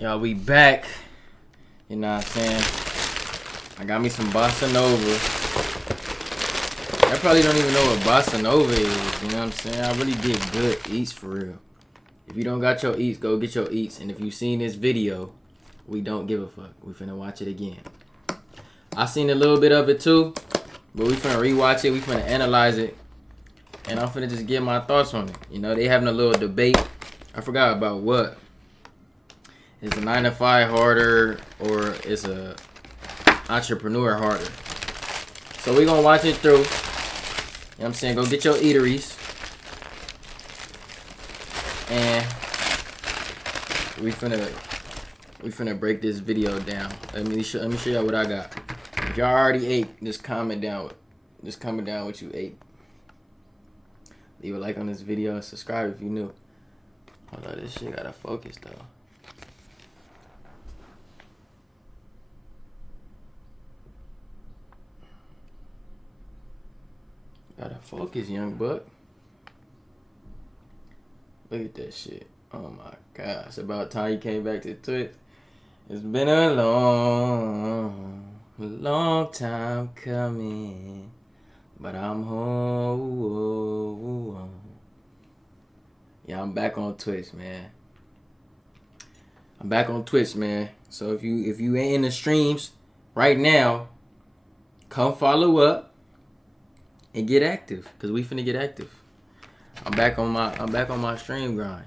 Y'all, we back. You know what I'm saying? I got me some Bossa Nova. I probably don't even know what Bossa Nova is. You know what I'm saying? I really get good eats for real. If you don't got your eats, go get your eats. And if you seen this video, we don't give a fuck. We finna watch it again. I seen a little bit of it too, but we finna rewatch it. We finna analyze it. And I'm finna just get my thoughts on it. You know, they having a little debate. I forgot about what. Is a 9 to 5 harder or is a entrepreneur harder? So we gonna watch it through. You know what I'm saying? Go get your eateries. And we finna break this video down. Let me show y'all what I got. If y'all already ate, just comment down what you ate. Leave a like on this video and subscribe if you new. Hold on, this shit gotta focus though. Gotta focus, young buck. Look at that shit. Oh my god. It's about time you came back to Twitch. It's been a long time coming. But I'm home. Yeah, I'm back on Twitch, man. So if you ain't in the streams right now, come follow up. And get active, cause we finna get active. I'm back on my stream grind.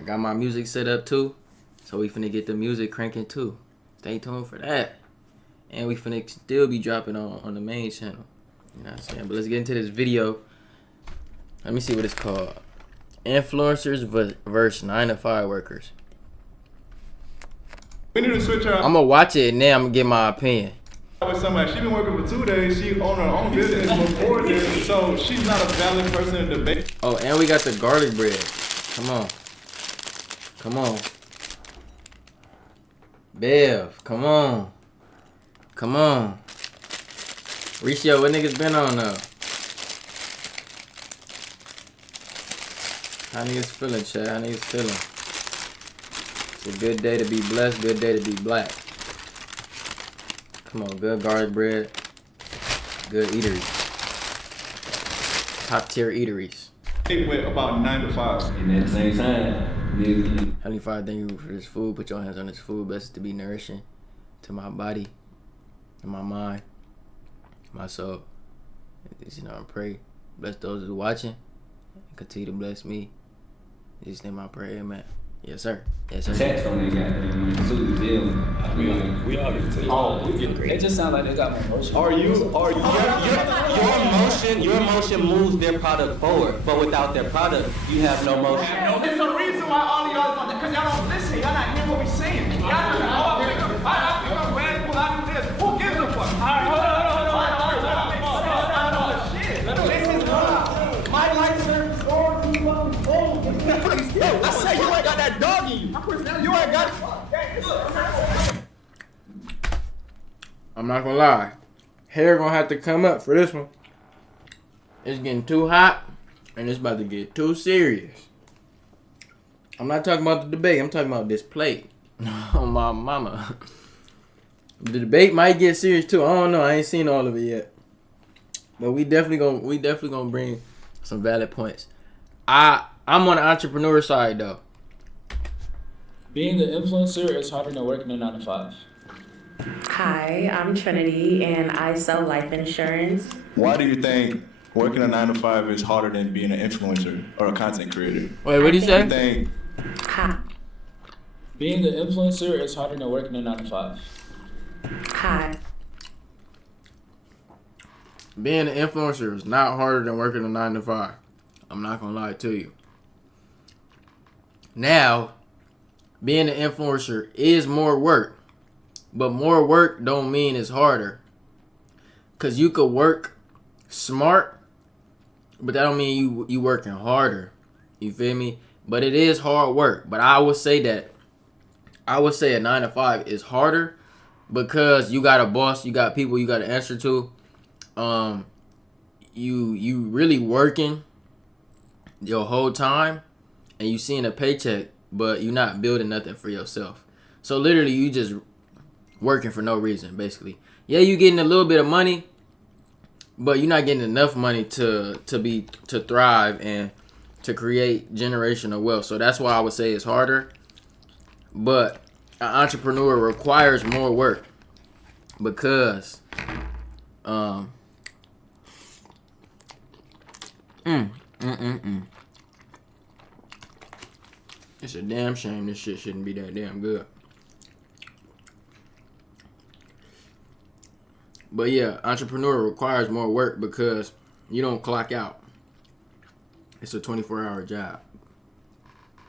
I got my music set up too, so we finna get the music cranking too. Stay tuned for that. And we finna still be dropping on the main channel. You know what I'm saying? But let's get into this video. Let me see what it's called. Influencers versus 9 to 5 workers. We need to switch our. I'm gonna watch it and then I'm gonna get my opinion. With somebody, she been working for 2 days. She own her own business for 4 days, so she's not a valid person in debate. Oh, and we got the garlic bread. Come on. Bev, come on. Ricio, what niggas been on though? How niggas feeling, Chad? How niggas feeling? It's a good day to be blessed, good day to be black. Come on, good garlic bread, good eateries, top tier eateries. They went about 9 to 5. And at the same time, Heavenly Father, thank you for this food. Put your hands on this food. Bless it to be nourishing to my body, and my mind, my soul. You know, I pray. Bless those who are watching. And continue to bless me. In Jesus' name I pray, amen. Yes, sir. text on that goddamn suit deal. We all get to It just sounds like they got more motion. Your emotion moves their product forward, but without their product, you have no motion. There's a reason why all of y'all don't, because y'all don't listen. Y'all not hearing what we're saying. Y'all not, I pick up Red Bull, I do this. Who gives a fuck? All right, hold on. Shit. My lights are I said you ain't got that dog in you. You ain't got I'm not gonna lie. Hair gonna have to come up for this one. It's getting too hot, and it's about to get too serious. I'm not talking about the debate. I'm talking about this plate. Oh my mama. The debate might get serious too. I don't know. I ain't seen all of it yet. But we definitely gonna bring some valid points. I'm on the entrepreneur side though. Being an influencer is harder than working a 9 to 5. Hi, I'm Trinity and I sell life insurance. Why do you think working a 9 to 5 is harder than being an influencer or a content creator? Wait, what did you say? I think Hi. Being an influencer is harder than working a 9 to 5. Hi. Being an influencer is not harder than working a 9 to 5. I'm not gonna lie to you. Now, being an influencer is more work, but more work don't mean it's harder. Cause you could work smart, but that don't mean you working harder. You feel me? But it is hard work. But I would say a 9 to 5 is harder because you got a boss, you got people you got to answer to. You really working your whole time and you seeing a paycheck, but you're not building nothing for yourself. So literally, you just working for no reason, basically. Yeah, you getting a little bit of money, but you're not getting enough money to thrive and to create generational wealth. So that's why I would say it's harder. But an entrepreneur requires more work because it's a damn shame this shit shouldn't be that damn good. But yeah, entrepreneur requires more work because you don't clock out. It's a 24-hour job.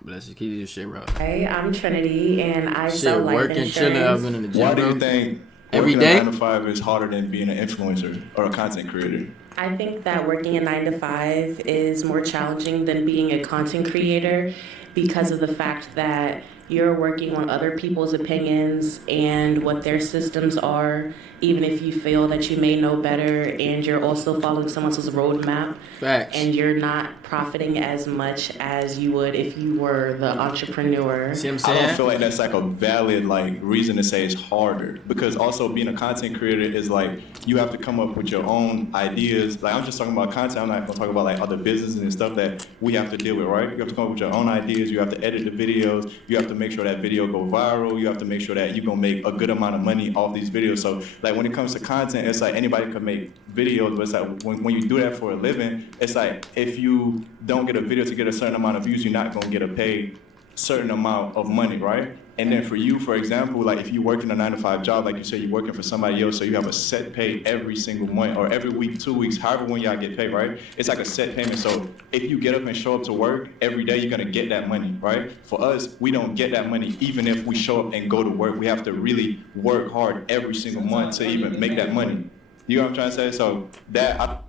But let's just keep this shit rolling. Hey, I'm Trinity, and I Shit, sell life working, chilling, I've insurance. been in the gym. Why do bro. you think Every working day? a 9 to 5 is harder than being an influencer or a content creator? I think that working a 9 to 5 is more challenging than being a content creator because of the fact that you're working on other people's opinions and what their systems are, even if you feel that you may know better, and you're also following someone else's roadmap. Facts. And you're not profiting as much as you would if you were the entrepreneur. See what I'm I don't saying? feel like that's like a valid reason to say it's harder, because also being a content creator is like you have to come up with your own ideas. Like I'm just talking about content. I'm not gonna talk about like other businesses and stuff that we have to deal with, right? You have to come up with your own ideas. You have to edit the videos. You have to make sure that video go viral. You have to make sure that you're gonna make a good amount of money off these videos. So like when it comes to content, it's like anybody can make videos, but it's like when you do that for a living, it's like if you don't get a video to get a certain amount of views, you're not gonna get a paid certain amount of money, right? And then for you, for example, like if you work in a 9 to 5 job, like you said, you're working for somebody else, so you have a set pay every single month or every week, 2 weeks, however when y'all get paid, right? It's like a set payment. So if you get up and show up to work every day, you're gonna get that money, right? For us, we don't get that money even if we show up and go to work. We have to really work hard every single month to even make that money. You know what I'm trying to say? So that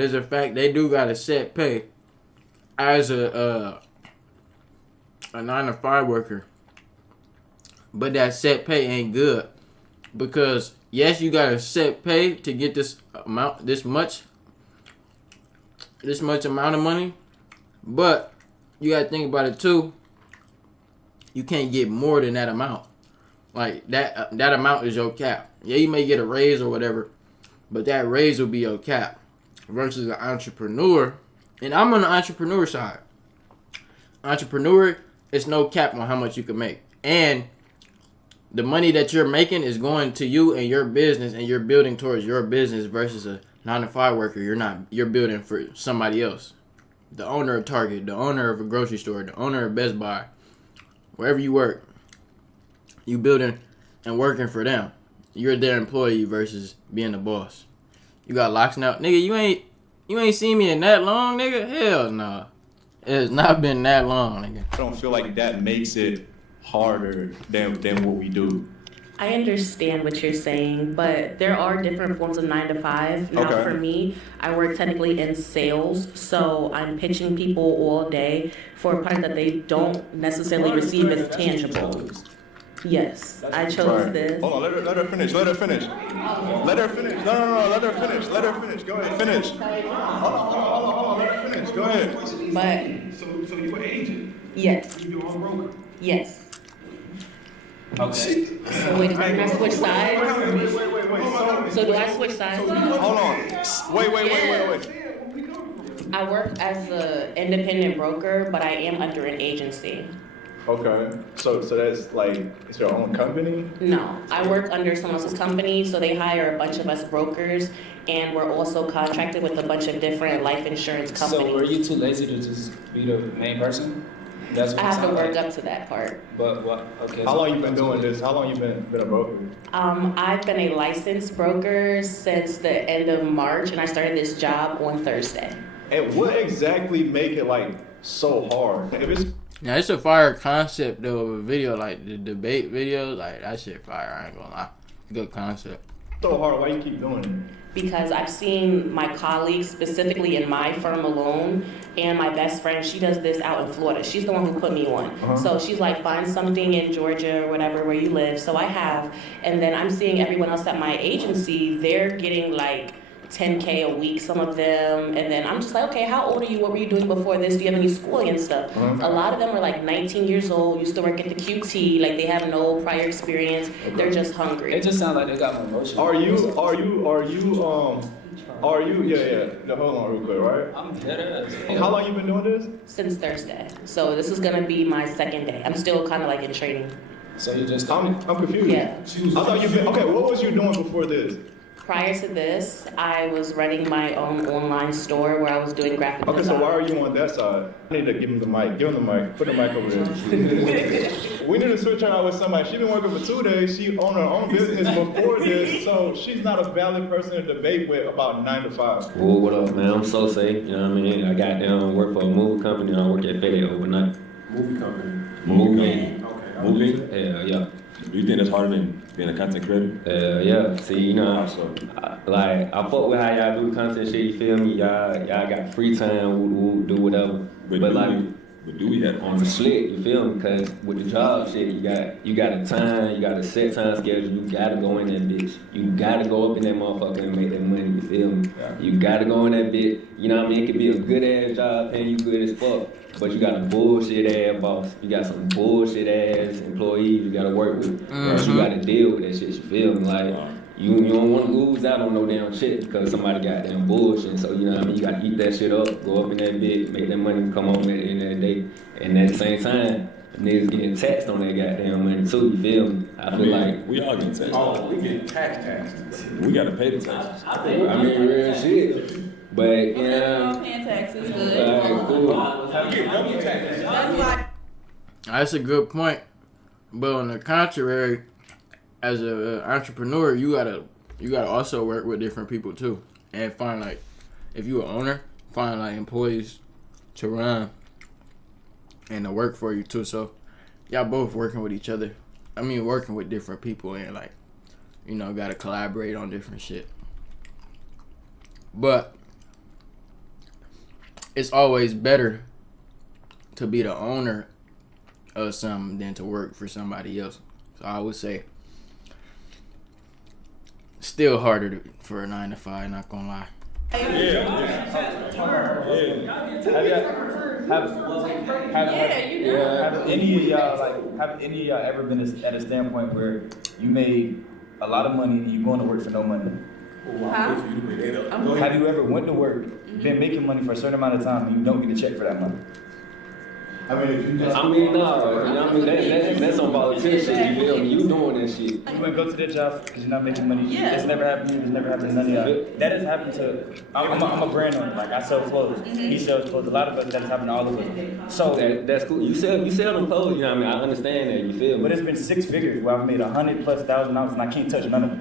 is a fact. They do got a set pay as a 9 to 5 worker, but that set pay ain't good because yes, you got a set pay to get this much amount of money, but you gotta think about it too. You can't get more than that amount. Like that amount is your cap. Yeah, you may get a raise or whatever, but that raise will be your cap. Versus an entrepreneur, and I'm on the entrepreneur side. Entrepreneur, it's no cap on how much you can make, and the money that you're making is going to you and your business, and you're building towards your business. Versus a 9 to 5 worker, you're building for somebody else. The owner of Target, the owner of a grocery store, the owner of Best Buy, wherever you work, you building and working for them. You're their employee versus being the boss. You got locks now, nigga. You ain't seen me in that long, nigga. Hell no, it's not been that long, nigga. I don't feel like that makes it harder than what we do. I understand what you're saying, but there are different forms of 9 to 5. Now, Okay. for me, I work technically in sales, so I'm pitching people all day for a product that they don't necessarily receive as tangible. Yes, I chose Right. this. Hold on, let her finish. Let her finish. Let her finish. No. Let her finish. Let her finish. Go ahead. Finish. Hold on. Let her finish. Go ahead. But So you're an agent. yes, You your own broker. yes. Okay. So wait, do I switch sides? Wait. So do I switch sides? Hold on. Wait. I work as an independent broker, but I am under an agency. Okay. So that's like, it's your own company? No, I work under someone else's company, so they hire a bunch of us brokers, and we're also contracted with a bunch of different life insurance So were companies. you too lazy to just be the main person? That's what I it have to sounds work like. up to that part. But what? Okay. How so- long you been doing this? How long you been a broker? I've been a licensed broker since the end of March, and I started this job on Thursday. And what exactly make it like so hard? If it's Now it's a fire concept though of a video, like the debate videos, like that shit fire. I ain't gonna lie, good concept. so hard, why you keep doing it? Because I've seen my colleagues, specifically in my firm alone, and my best friend, she does this out in Florida. She's the one who put me on. So she's like, find something in Georgia or whatever where you live. So I have. And then I'm seeing everyone else at my agency, they're getting like 10K a week, some of them, and then I'm just like, okay, how old are you? What were you doing before this? Do you have any schooling and stuff? A lot of them are like 19 years old, used to work at the QT, like they have no prior experience, they're just hungry. It just sounds like they got more emotion. Are you, yeah. No, hold on real quick, right? I'm dead ass. How long you been doing this? Since Thursday. So this is gonna be my second day. I'm still kind of like in training. So you just I'm confused. Yeah. I thought you been, okay, what was you doing before this? Prior to this, I was running my own online store where I was doing graphic Okay, design. so why are you on that side? I need to give him the mic. Give him the mic. Put the mic over there. We need to switch her out with somebody. She's been working for 2 days. She owned her own business before this, so she's not a valid person to debate with about 9 to 5. Well, what up, man? I'm so safe. You know what I mean? I got down work for a movie company. And I work at FedEx overnight. Movie company. Movie. Okay. Movie? Yeah. Do you think that's harder than being a content creator? Yeah. See, you know, Also. I fuck with how y'all do content shit. You feel me? Y'all got free time, do whatever. But do we have on the slick, you feel me? Cause with the job shit, you got a time, you got a set time schedule. You gotta go in that bitch. You gotta go up in that motherfucker and make that money. You feel me? Yeah. You gotta go in that bitch. You know what I mean? It could be a good ass job, paying you good as fuck, but you got a bullshit ass boss. You got some bullshit ass employees you gotta work with. So you gotta deal with that shit. You feel me? Like. You don't want to lose out on no damn shit because somebody got damn bullshit. So, you know what I mean? You got to eat that shit up, go up in that bitch, make that money come home at the end of the day. And at the same time, niggas getting taxed on that goddamn money too, you feel me? I feel like... We all get taxed. Oh, we get taxed. We gotta pay the taxes. I mean, real shit. But, yeah... Paying taxes, good. Cool. That's why. That's a good point. But on the contrary, as an entrepreneur, you gotta also work with different people too, and find like, if you an owner, find like employees to run and to work for you too. So y'all both working with each other. I mean, working with different people and like, you know, gotta collaborate on different shit. But it's always better to be the owner of something than to work for somebody else. So I would say, still harder for a 9 to 5, not gonna lie. Have any of y'all ever been at a standpoint where you made a lot of money and you going to work for no money? Have you ever went to work, been making money for a certain amount of time, and you don't get a check for that money? I mean, if you just... I mean, that's some politician shit, you feel me? You doing that shit. You wanna go to that job because you're not making money. Yeah. It's never happened to you. It's never happened to none of y'all. That has happened to. I'm a brand owner. Like I sell clothes. He sells clothes. A lot of us. That has happened to all of us. So That's cool. You sell them clothes, you know what I mean? I understand that, you feel me? but it's been 6 figures where I've made $100,000+ and I can't touch none of it.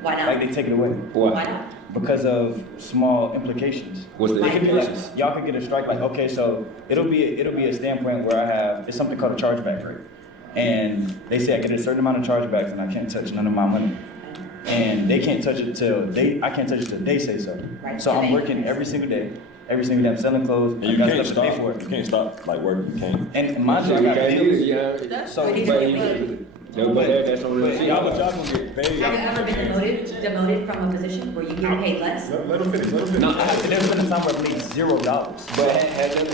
Why not? Like they take it away Why not? because of small implications. What's the It could be like, implications? y'all could get a strike. Like okay, so it'll be a standpoint where I have it's something called a chargeback rate, and they say I get a certain amount of chargebacks and I can't touch none of my money. And they can't touch it till I can't touch it till they say so. Right. So I'm working every single day. I'm selling clothes. And I you got can't stuff to pay stop. for it. You can't stop like working. You can't. And mind you, I got bills. That's So, pretty but good. That's on real shit. Y'all gonna get paid. Have you ever been demoted from a position where you get paid less? Let him finish. No, there's been a time where I made $0. But has there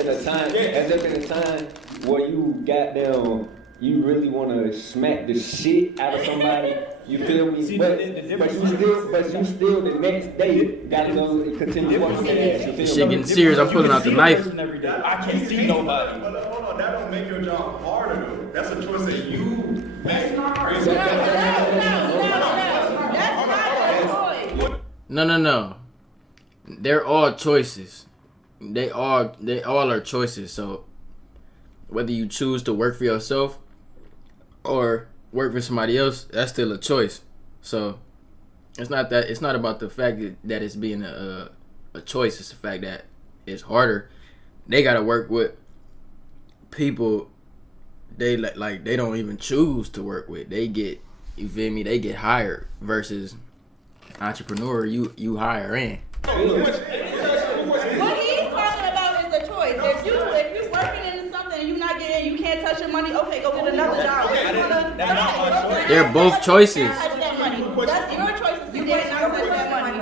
been a time where you goddamn, you really want to smack the shit out of somebody? You feel me? See, but the you difference still the next day gotta go and continue working their ass. You Shit feel me? getting serious. I'm pulling out the knife. Every day. I can't see nobody. But hold on, that don't make your job harder though. That's a choice that you make. No. They're all choices. They all are choices. So whether you choose to work for yourself or work for somebody else, that's still a choice. So it's not about the fact that it's being a choice. It's the fact that it's harder. They gotta work with people they like they don't even choose to work with. They get, you feel me? They get hired versus entrepreneur. You hire in. What he's talking about is the choice. If you working into something and you not getting, you can't touch your money. Okay, go get another job. They're both choices. Touch that money. That's your choice. You can't not touch that money.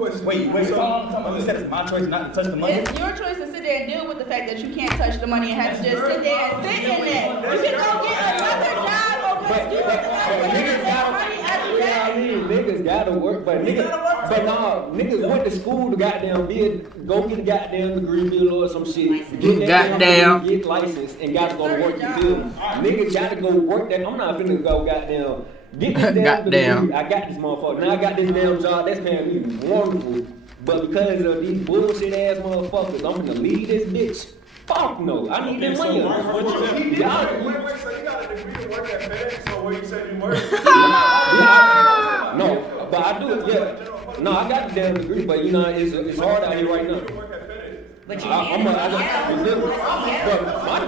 question. Wait, So- you said it's my choice not to touch the money? It's your choice to sit there and deal with the fact that you can't touch the money and have to just sit there and sit in there. You can go get another job or go do something Niggas gotta work, but niggas went to school to goddamn go get a goddamn degree, be a lawyer or some shit. Get that Goddamn. Get licensed and gotta go to work. You feel me? Niggas gotta go work that. I'm not finna go goddamn. Get this damn Goddamn. degree. I got this motherfucker. Now I got this damn job that's paying me wonderful. But because of these bullshit ass motherfuckers, I'm gonna leave this bitch. Fuck no. I need that money. Wait, so you got a degree to work at FedEx, so where you said you work? No, but I do it, yeah. No, I got the damn degree, but you know, it's hard out here right now. But you But my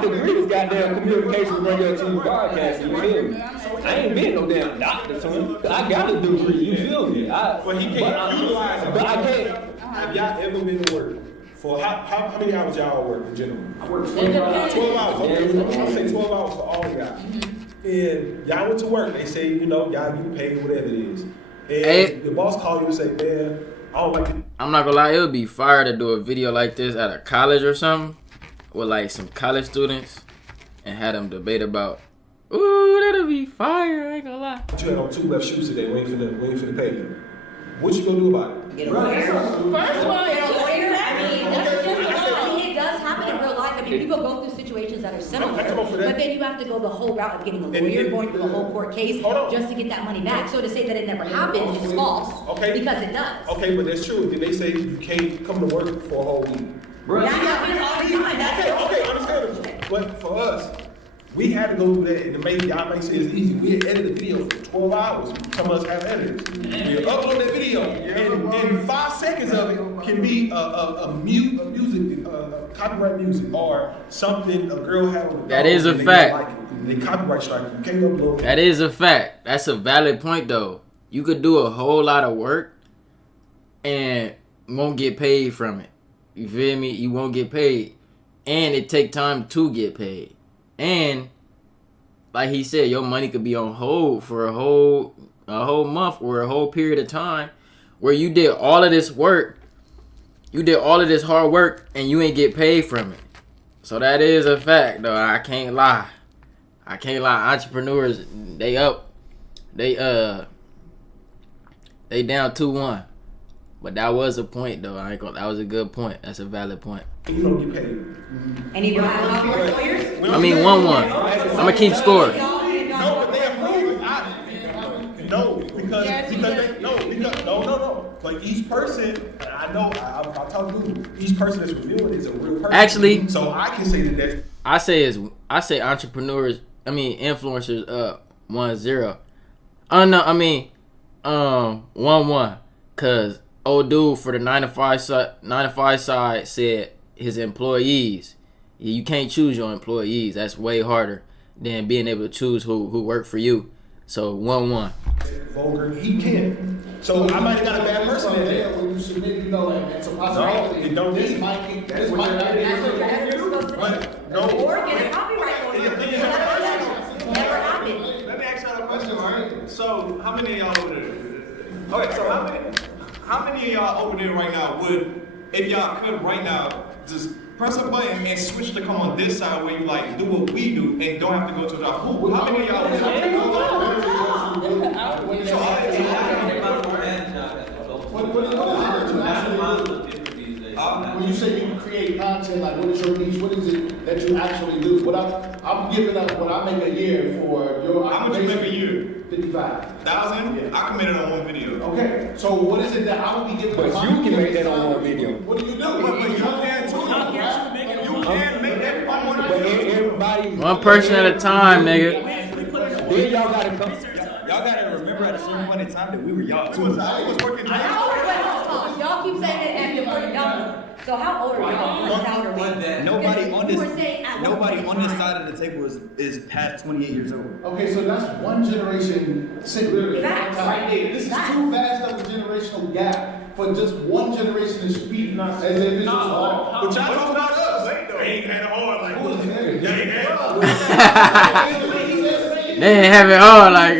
degree is goddamn communications, radio, TV, broadcasting, you feel me? I ain't been no damn doctor, son. I got a degree, you feel me? But he can't utilize it. But I can't. Have y'all ever been to work? For how many hours y'all work in general? I work 12 hours. 12 hours. Okay, I'll say 12 hours for all of y'all. And y'all went to work. They say, you know, y'all get paid whatever it is. And the boss called you and say, man, I don't like it. I'm not gonna lie, it would be fire to do a video like this at a college or something with like some college students and have them debate about. Ooh, that'll be fire. I ain't gonna lie. You had on 2 left shoes today. We ain't finna pay you. What you gonna do about it? Get a lawyer. First of all, Get a lawyer. I mean, it does happen in real life. I mean, people go through situations that are similar, but then you have to go the whole route of getting a lawyer, going through the whole court case just to get that money back. So to say that it never happens is false. Okay. Because it does. Okay, but that's true. Then they say you can't come to work for a whole week. That happens all the time. That's it. Okay, understandable. But for us, we had to go through that, and to make y'all may say it's easy. We had edited the video for 12 hours. Some of us have editors. We upload that video, and 5 seconds of it can be a music, copyright music, or something a girl had on the That dog is a and they fact. Like it. They copyright strike you. You can't upload it. That is a fact. That's a valid point though. You could do a whole lot of work and won't get paid from it. You feel me? You won't get paid. And it take time to get paid. And like he said, your money could be on hold for a whole month or a whole period of time where you did all of this work. You did all of this hard work and you ain't get paid from it. So that is a fact though. I can't lie. Entrepreneurs, they down 2-1. But that was a point though. That was a good point. That's a valid point. You don't get paid. And you don't have lawyers? I mean 1-1. I'ma keep score. No, but they approve. No. But each person, I know, I'll tell you, each person that's reviewing is a real person. Actually, so I can say that. I say entrepreneurs. I mean influencers. 1-0. Oh no, I mean 1-1. Cause old dude for the 9 to 5 side said his employees. You can't choose your employees. That's way harder than being able to choose who work for you. So 1-1. Vulgar, he can. So I might have got a bad person in there. When you submit, you know, it's a possibility. No, it don't This mean- might be, That's what you're supposed to do. No. Or get a copyright lawyer. Never happened. Let me ask y'all a question, alright? So, how many of y'all over there? Okay, so how many of y'all over there right now would, if y'all could right now, just press a button and switch to come on this side where you like do what we do and don't have to go to the hoop? How many of y'all would? So all that when you say you create content, like what is your niche? What is it that you actually do? I'm giving up what I make a year for your how much you make a year? 55,000. Yeah. I committed on one video. Okay, so what is it that I will be giving? But you can make that on one video. What do you do? But you can too. You can make that on one But video. everybody. One person at a time, nigga. Then y'all gotta come. Y'all gotta remember at a certain point in time that we were young too. I was working. How old are y'all? Y'all keep saying it and you're pretty young. So how old are y'all? How old are we? Nobody Because you were saying at one point in time. side of the table is past 28 years old. Okay, so that's one generation literally. Facts. Right there. This is too vast of a generational gap for just one generation to speak as if it's just all. But y'all talking about us. They ain't had a hard like Who is They ain't had They ain't have it all like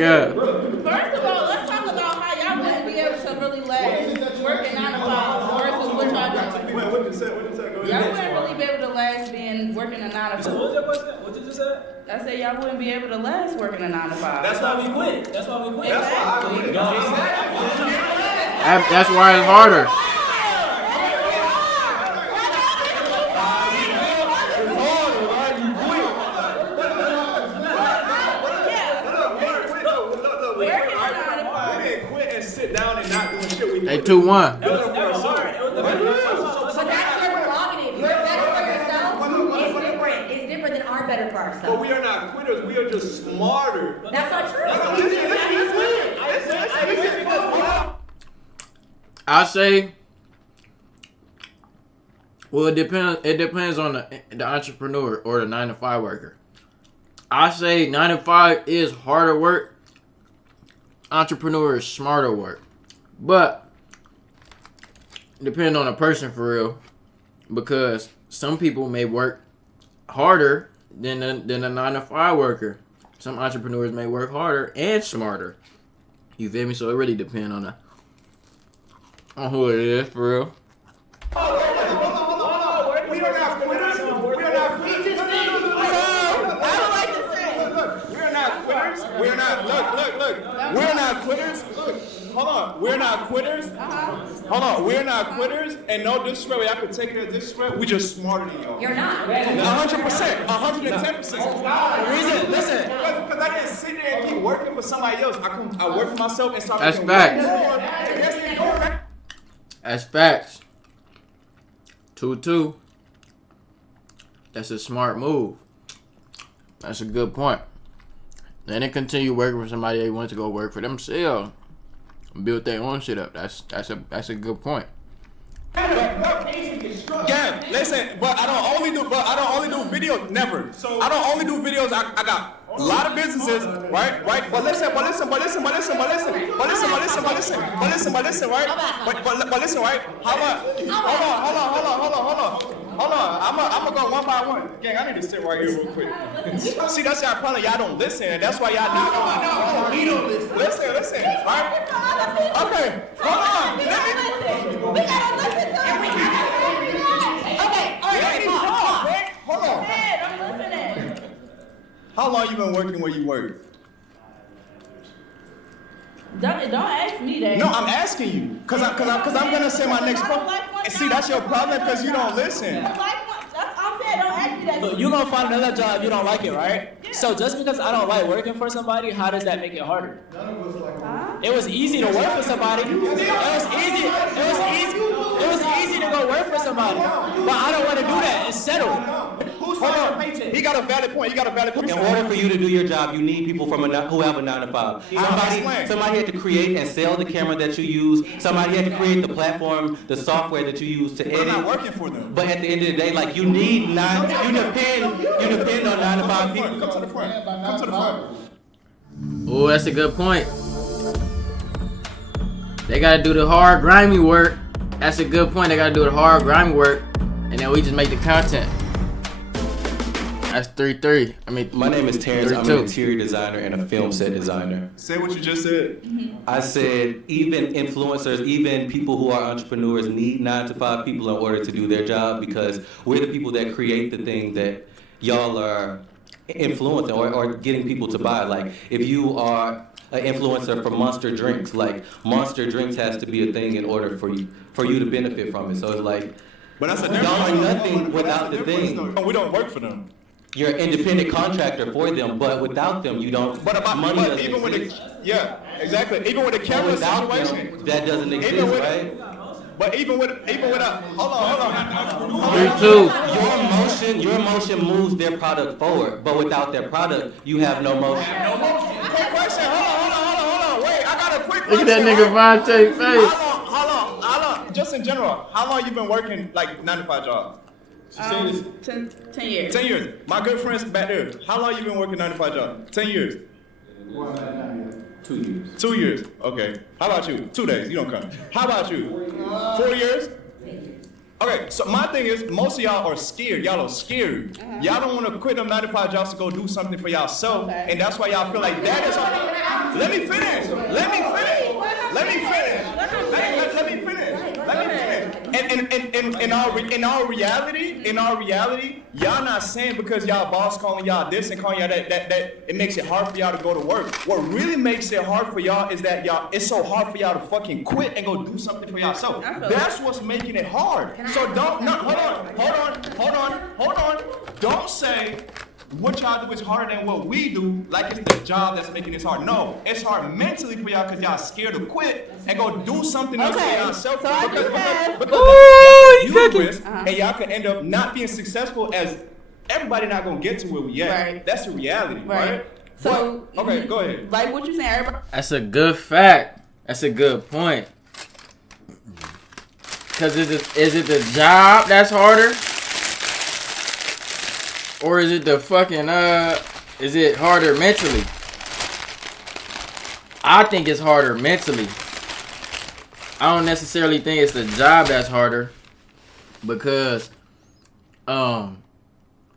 First of all, let's talk about how y'all wouldn't be able to really last working 9 to 5 versus what y'all doing. Wait, what you say? What you say? Go Y'all ahead. wouldn't really be able to last being working a 9 to 5. What was your question? What you just said? I said y'all wouldn't be able to last working a 9 to 5. That's why we quit. That's why we quit. That's why I quit. That's why it's harder. Hey, 2-1. But that's your prerogative. You're better for yourself. It's different. It's different than our better for ourselves. But we are not quitters. We are just smarter. That's not true. I say, well, it depends on the entrepreneur or the 9 to 5 worker. I say 9 to 5 is harder work. Entrepreneur is smarter work. But depending on the person for real, because some people may work harder than a 9 to 5 worker. Some entrepreneurs may work harder and smarter. You feel me? So it really depends on who it is for real. We are not quitters. We are not quitters. We're not quitters. We're not. Look. We're not quitters. Hold on. We're not quitters. Hold on. We're not quitters. And no disrespect. I could take it as disrespect. We just smarter than y'all. You're not. 100%. 110%. Listen. Because I didn't sit there and keep working for somebody else. I work for myself and start That's making facts. more. That's facts. 2-2. That's a smart move. That's a good point. Then they continue working for somebody they want to go work for themselves. Build their own shit up. That's a good point. Yeah, listen, but I don't only do videos. Never. So I don't only do videos. I got a lot of businesses, right? But listen, right? But listen, right? How about? Hold on. I'm gonna go one by one. Gang, I need to sit right here real quick. See, that's y'all problem. Y'all don't listen. That's why y'all not. We don't listen. Listen, right? Okay, hold on. We gotta listen to him. Okay, all right, hold on. I'm listening. How long you been working where you work? Don't ask me that. No, I'm asking you, cause I'm gonna say my next point. And see, that's your problem, cause you don't listen. I'm saying, don't ask me that. Look, you're gonna find another job you don't like it, right? Yeah. So just because I don't like working for somebody, how does that make it harder? It was easy to work for somebody. It was easy to go work for somebody. But I don't want to do that and settle. Hold on. He got a valid point. In order for you to do your job, you need people who have a 9 to 5. Somebody had to create and sell the camera that you use. Somebody had to create the platform, the software that you use to edit. I'm not working for them. But at the end of the day, like you depend on 9 to 5 people. Come to the front. Oh, that's a good point. They gotta do the hard, grimy work. That's a good point. They gotta do the hard, grimy work, and then we just make the content. That's 3-3. I mean, my name is Terrence. 3-2. I'm an interior designer and a film set designer. Say what you just said. I said even influencers, even people who are entrepreneurs need 9 to 5 people in order to do their job, because we're the people that create the thing that y'all are influencing or getting people to buy. Like if you are an influencer for Monster Drinks, like Monster Drinks has to be a thing in order for you to benefit from it. So it's like, but that's a y'all are nothing without the thing. We don't work for them. You're an independent contractor for them, but without them, you don't. Money even with exist. exactly. Even with the camera situation, them, that doesn't exist, right? But even with a hold on. 3-2. Your motion moves their product forward, but without their product, you have no motion. Quick question. Hold on. Wait, I got a quick question. Look at that nigga Vontae face. Hold on. Just in general, how long you been working like 9 to 5 jobs? 10 years. 10 years. My good friends back there. How long you been working 9 to 5 jobs? 10 years. 2 years. 2 years. Okay. How about you? 2 days. You don't come. How about you? 4 years. Okay. So my thing is, most of y'all are scared. Y'all are scared. Y'all don't want to quit them 9 to 5 jobs to go do something for y'allself, and that's why y'all feel like that is. Let me finish. in our reality, y'all not saying because y'all boss calling y'all this and calling y'all that it makes it hard for y'all to go to work. What really makes it hard for y'all is that it's so hard for y'all to fucking quit and go do something for yourself. That's what's making it hard. So hold on. Don't say what y'all do is harder than what we do, like it's the job that's making this hard. No, it's hard mentally for y'all because y'all scared to quit and go do something else for yourself. Because you risk, and y'all can end up not being successful as everybody not gonna get to where we at. Right. That's the reality, right? So okay, go ahead. Like what you saying, everybody? That's a good fact. That's a good point. Cause is it the job that's harder? Or is it the fucking, is it harder mentally? I think it's harder mentally. I don't necessarily think it's the job that's harder. Because, like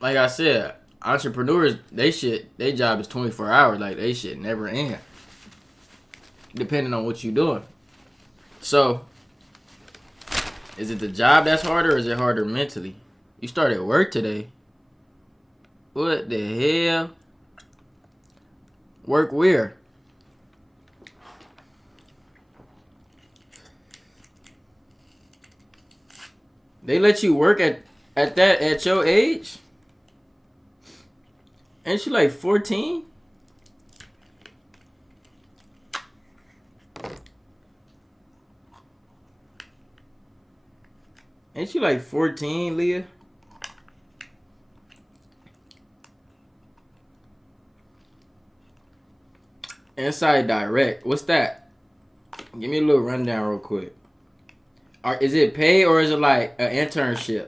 I said, entrepreneurs, their job is 24 hours. Like, they shit never end. Depending on what you're doing. So, is it the job that's harder or is it harder mentally? You started work today. What the hell? Work where? They let you work at your age? Ain't you like 14? Ain't you like 14, Leah? Inside Direct. What's that? Give me a little rundown real quick. Is it paid or is it like an internship?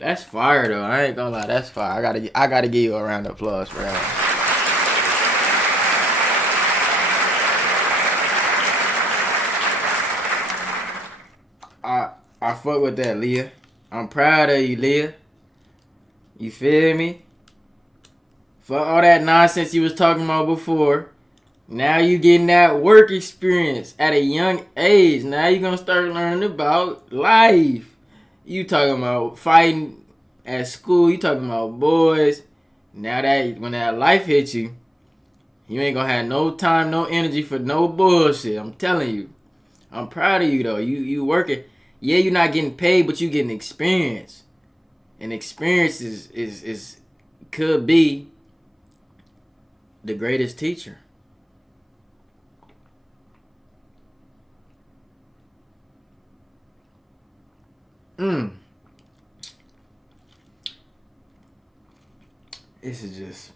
That's fire though. I ain't gonna lie, that's fire. I gotta give you a round of applause for that. I fuck with that, Leah. I'm proud of you, Leah. You feel me? Fuck all that nonsense you was talking about before. Now you getting that work experience at a young age. Now you gonna start learning about life. You talking about fighting at school. You talking about boys. Now that when that life hits you, you ain't gonna have no time, no energy for no bullshit. I'm telling you. I'm proud of you though. You working. Yeah, you're not getting paid, but you getting experience. And experience is could be the greatest teacher. This is just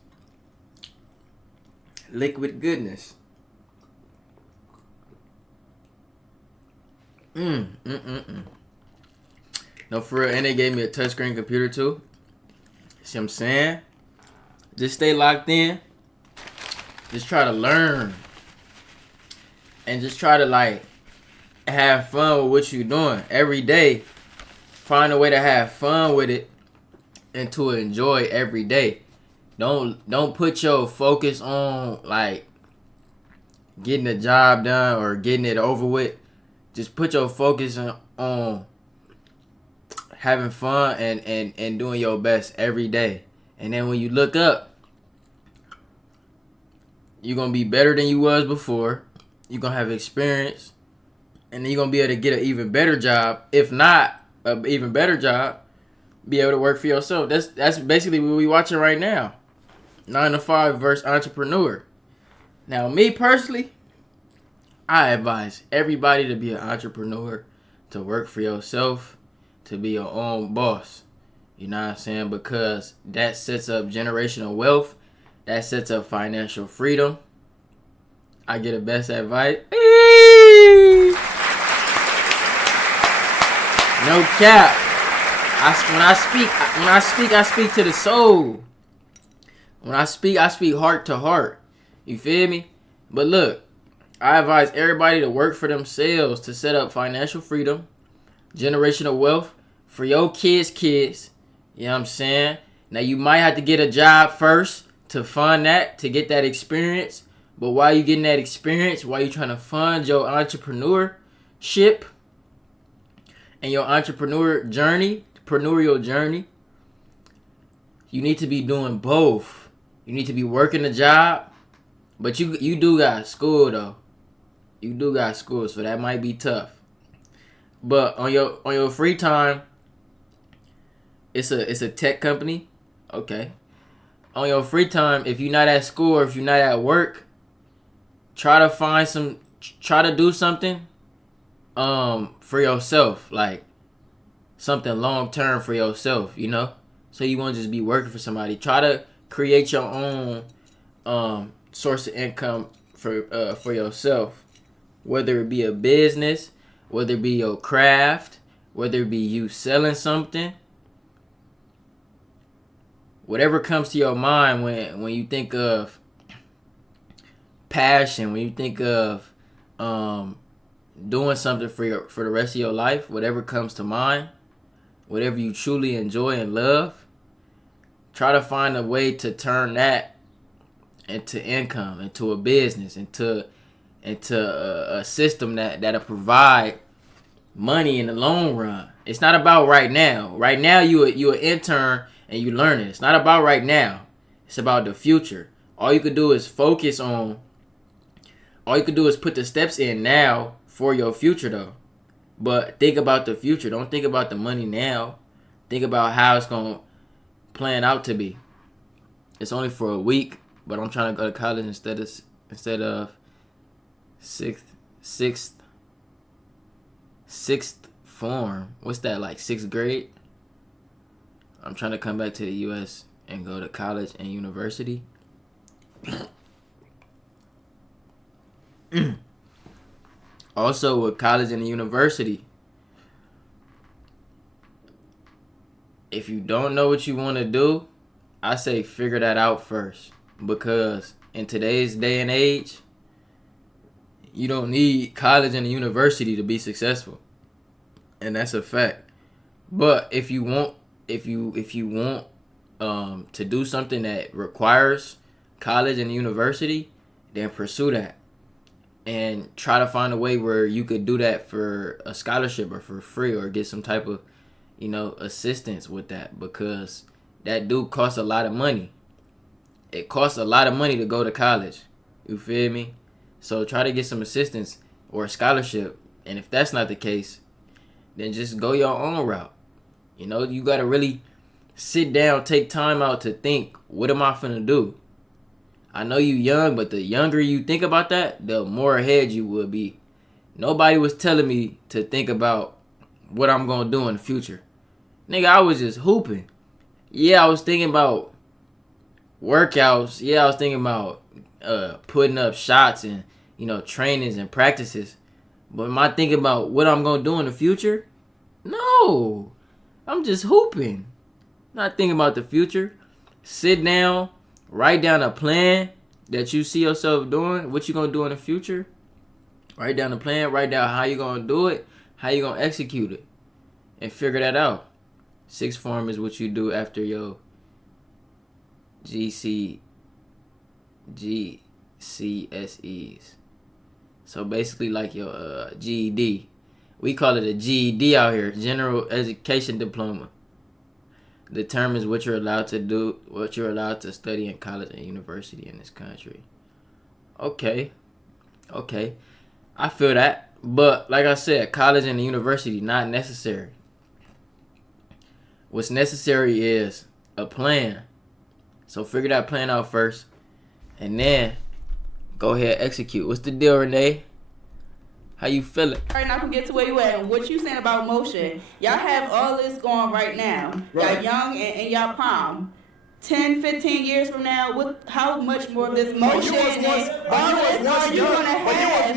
liquid goodness. No, for real. And they gave me a touchscreen computer too. See what I'm saying? Just stay locked in. Just try to learn. And just try to like have fun with what you're doing every day. Find a way to have fun with it and to enjoy every day. Don't put your focus on like getting the job done or getting it over with. Just put your focus on having fun and doing your best every day. And then when you look up, you're going to be better than you was before. You're going to have experience. And then you're going to be able to get an even better job. If not, an even better job. Be able to work for yourself. That's basically what we watching right now. 9 to 5 versus entrepreneur. Now, me personally, I advise everybody to be an entrepreneur, to work for yourself, to be your own boss. You know what I'm saying? Because that sets up generational wealth. That sets up financial freedom. I get the best advice. No cap. When I speak to the soul. When I speak heart to heart. You feel me? But look, I advise everybody to work for themselves to set up financial freedom, generational wealth for your kids. You know what I'm saying? Now, you might have to get a job first to fund that, to get that experience. But while you getting that experience, while you trying to fund your entrepreneurship in your entrepreneurial journey, you need to be doing both. You need to be working a job, but you do got school though. You do got school, so that might be tough. But on your free time, it's a tech company. Okay. On your free time, if you're not at school or if you're not at work, try to do something for yourself, like something long term for yourself, you know? So you won't just be working for somebody. Try to create your own source of income for yourself, whether it be a business, whether it be your craft, whether it be you selling something. Whatever comes to your mind when you think of passion, when you think of doing something for the rest of your life, whatever comes to mind, whatever you truly enjoy and love, try to find a way to turn that into income, into a business, into a system that'll provide money in the long run. It's not about right now. Right now you an intern and you learning. It's not about right now. It's about the future. All you could do is put the steps in now for your future though. But think about the future. Don't think about the money now. Think about how it's gonna plan out to be. It's only for a week, but I'm trying to go to college instead of sixth form. What's that, like 6th grade? I'm trying to come back to the U.S. and go to college and university. Also, with college and university, if you don't know what you want to do, I say figure that out first. Because in today's day and age, you don't need college and university to be successful. And that's a fact. But if you want to do something that requires college and university, then pursue that. And try to find a way where you could do that for a scholarship or for free or get some type of, assistance with that, because that do cost a lot of money. It costs a lot of money to go to college. You feel me? So try to get some assistance or a scholarship. And if that's not the case, then just go your own route. You got to really sit down, take time out to think, what am I finna do? I know you young, but the younger you think about that, the more ahead you will be. Nobody was telling me to think about what I'm going to do in the future. Nigga, I was just hooping. Yeah, I was thinking about workouts. Yeah, I was thinking about putting up shots and, trainings and practices. But am I thinking about what I'm going to do in the future? No. I'm just hooping. Not thinking about the future. Sit down. Write down a plan that you see yourself doing. What you going to do in the future. Write down a plan. Write down how you going to do it. How you going to execute it. And figure that out. 6th form is what you do after your GCSEs. So basically like your GED. We call it a GED out here. General Education Diploma. Determines what you're allowed to do, what you're allowed to study in college and university in this country. Okay. I feel that. But like I said, college and university, not necessary. What's necessary is a plan. So figure that plan out first. And then go ahead, execute. What's the deal, Renee? How you feeling? All right, now can get to where you at. And what you saying about motion? Y'all have all this going right now. Y'all young and y'all prime. 10, 15 years from now, how much more of this motion and all this are you going to have?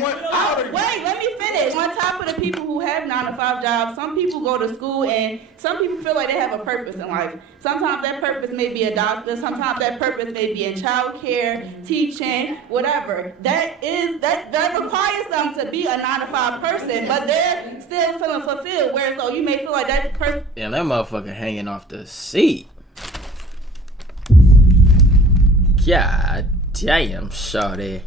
Wait, let me finish. On top of the people who have 9-to-5 jobs, some people go to school and some people feel like they have a purpose in life. Sometimes that purpose may be a doctor. Sometimes that purpose may be in childcare, teaching, whatever. That requires them to be a 9-to-5 person, but they're still feeling fulfilled. Whereas, you may feel like that person. Yeah, that motherfucker hanging off the seat. God damn, shawty.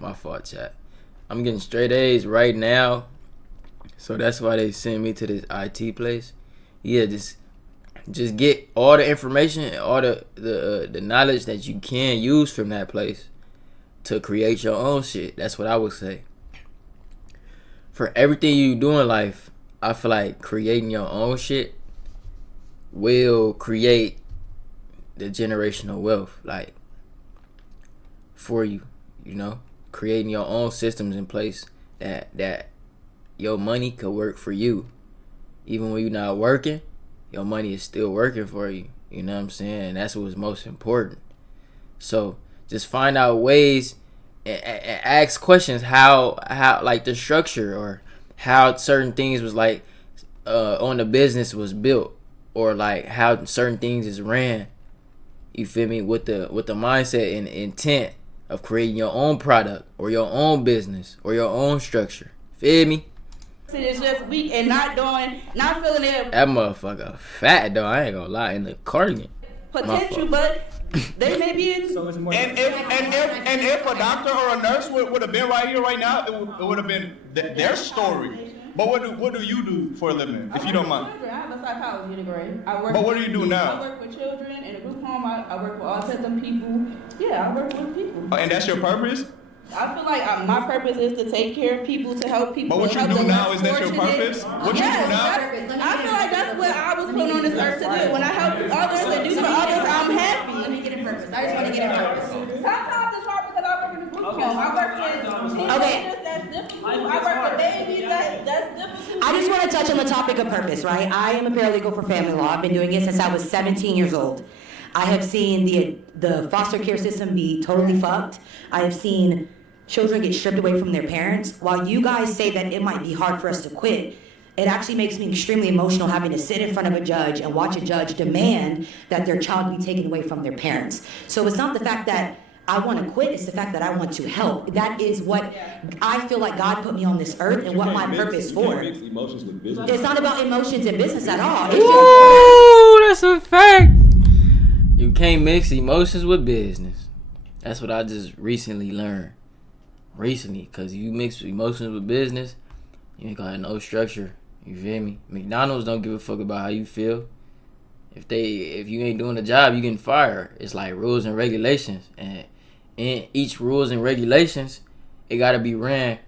My fault, chat. I'm getting straight A's right now. So that's why they sent me to this IT place. Yeah, just get all the information, all the knowledge that you can use from that place to create your own shit. That's what I would say. For everything you do in life, I feel like creating your own shit will create the generational wealth, like, for you, you know? Creating your own systems in place that your money could work for you. Even when you're not working, your money is still working for you. You know what I'm saying? And that's what's most important. So just find out ways and ask questions how like the structure or how certain things was like on the business was built, or like how certain things is ran. You feel me? With the mindset and intent of creating your own product or your own business or your own structure. Feel me? It's just weak and not feeling it. That motherfucker fat though. I ain't gonna lie, in the cardigan. Potential, but they may be in. And if a doctor or a nurse would have been right here right now, it would have been their story. But what do you do for a living, if you don't mind? I have a psychology degree. But what do you do now? I work with children in a group home. I work with autism people. Yeah, I work with people. And that's your purpose? I feel like my purpose is to take care of people, to help people. But what you do now, is that your purpose? What you do now? I feel like that's what I was put on this earth to do. When I help others and do for others, I'm happy. Let me get a purpose. I just want to get a purpose. Sometimes it's hard because I work in a group home. I work with teenagers, that's difficult. I work with babies, that's difficult. I just want to touch on the topic of purpose, right? I am a paralegal for family law. I've been doing it since I was 17 years old. I have seen the foster care system be totally fucked. I have seen children get stripped away from their parents. While you guys say that it might be hard for us to quit, it actually makes me extremely emotional having to sit in front of a judge and watch a judge demand that their child be taken away from their parents. So it's not the fact that I want to quit, it's the fact that I want to help. That is what I feel like God put me on this earth and what my purpose for. Emotions with business. It's not about emotions and business at all. It's Ooh, that's a fact. You can't mix emotions with business. That's what I just recently learned. Because you mix emotions with business, you ain't gonna have no structure. You feel me? McDonald's don't give a fuck about how you feel. If you ain't doing the job, you getting fired. It's like rules and regulations, and in each rules and regulations, it gotta be ran,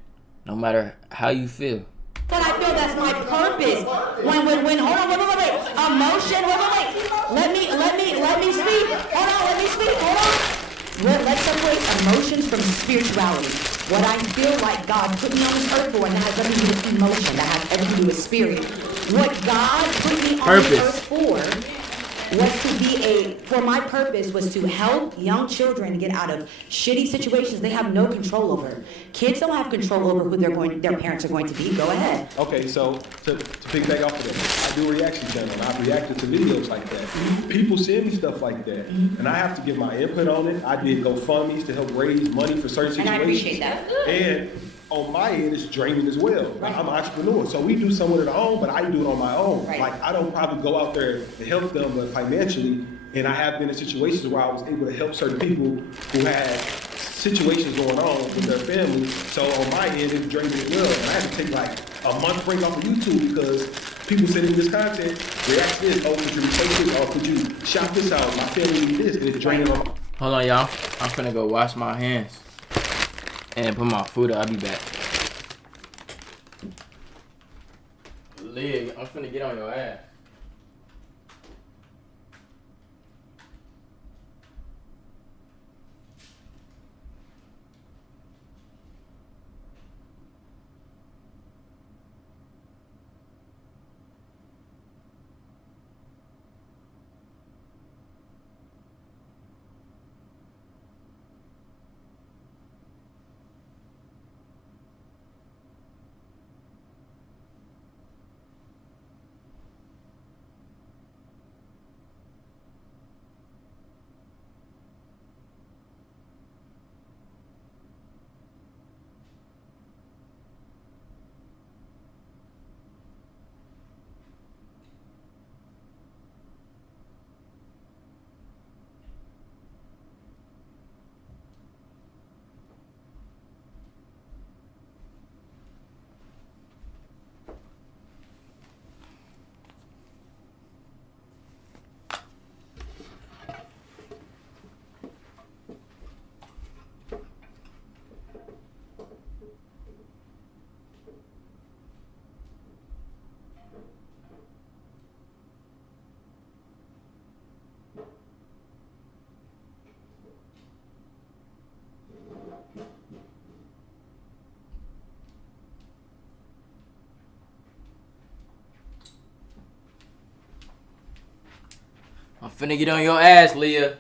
no matter how you feel. But I feel that's my purpose. When hold on, wait. Emotion, wait. Let me speak. Hold on. Let's separate emotions from spirituality. What I feel like God put me on this earth for, and that has nothing to do with emotion, that has everything to do with spirit. What God put me on this earth for my purpose was to help young children get out of shitty situations they have no control over. Kids don't have control over who their parents are going to be. Go ahead. Okay, so to piggyback off of that, I do a reaction channel, and I've reacted to videos like that. People send me stuff like that, and I have to give my input on it. I did GoFundMes to help raise money for certain situations. And I appreciate that. And on my end, it's draining as well. Right. I'm an entrepreneur, so we do some of it our own, but I do it on my own. Right. Like, I don't probably go out there and help them, but financially, and I have been in situations where I was able to help certain people who had situations going on with their family. So on my end, it's draining as well. And I had to take like a month break off of YouTube because people sending me this content, react to this, oh, could you replace this, or could you shout this out? My family needs this, and it's draining them. Hold on, y'all. I'm finna go wash my hands and put my food up. I'll be back. Lig, I'm finna get on your ass. finna get on your ass, Leah.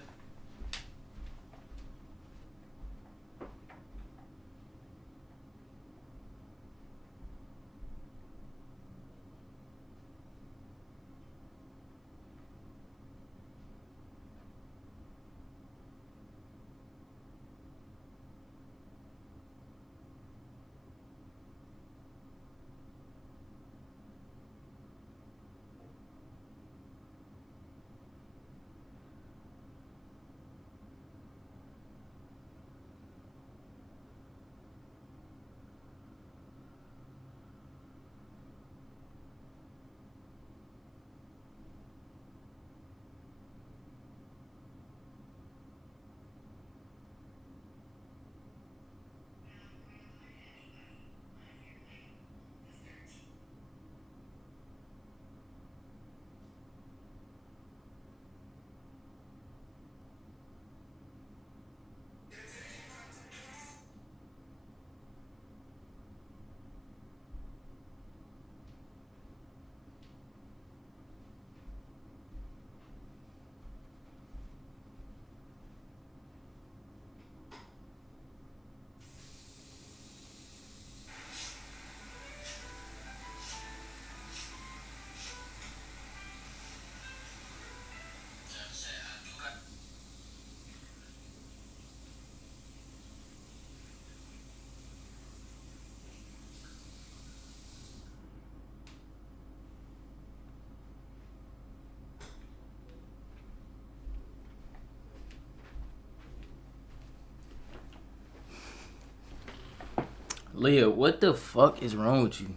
Leah, what the fuck is wrong with you?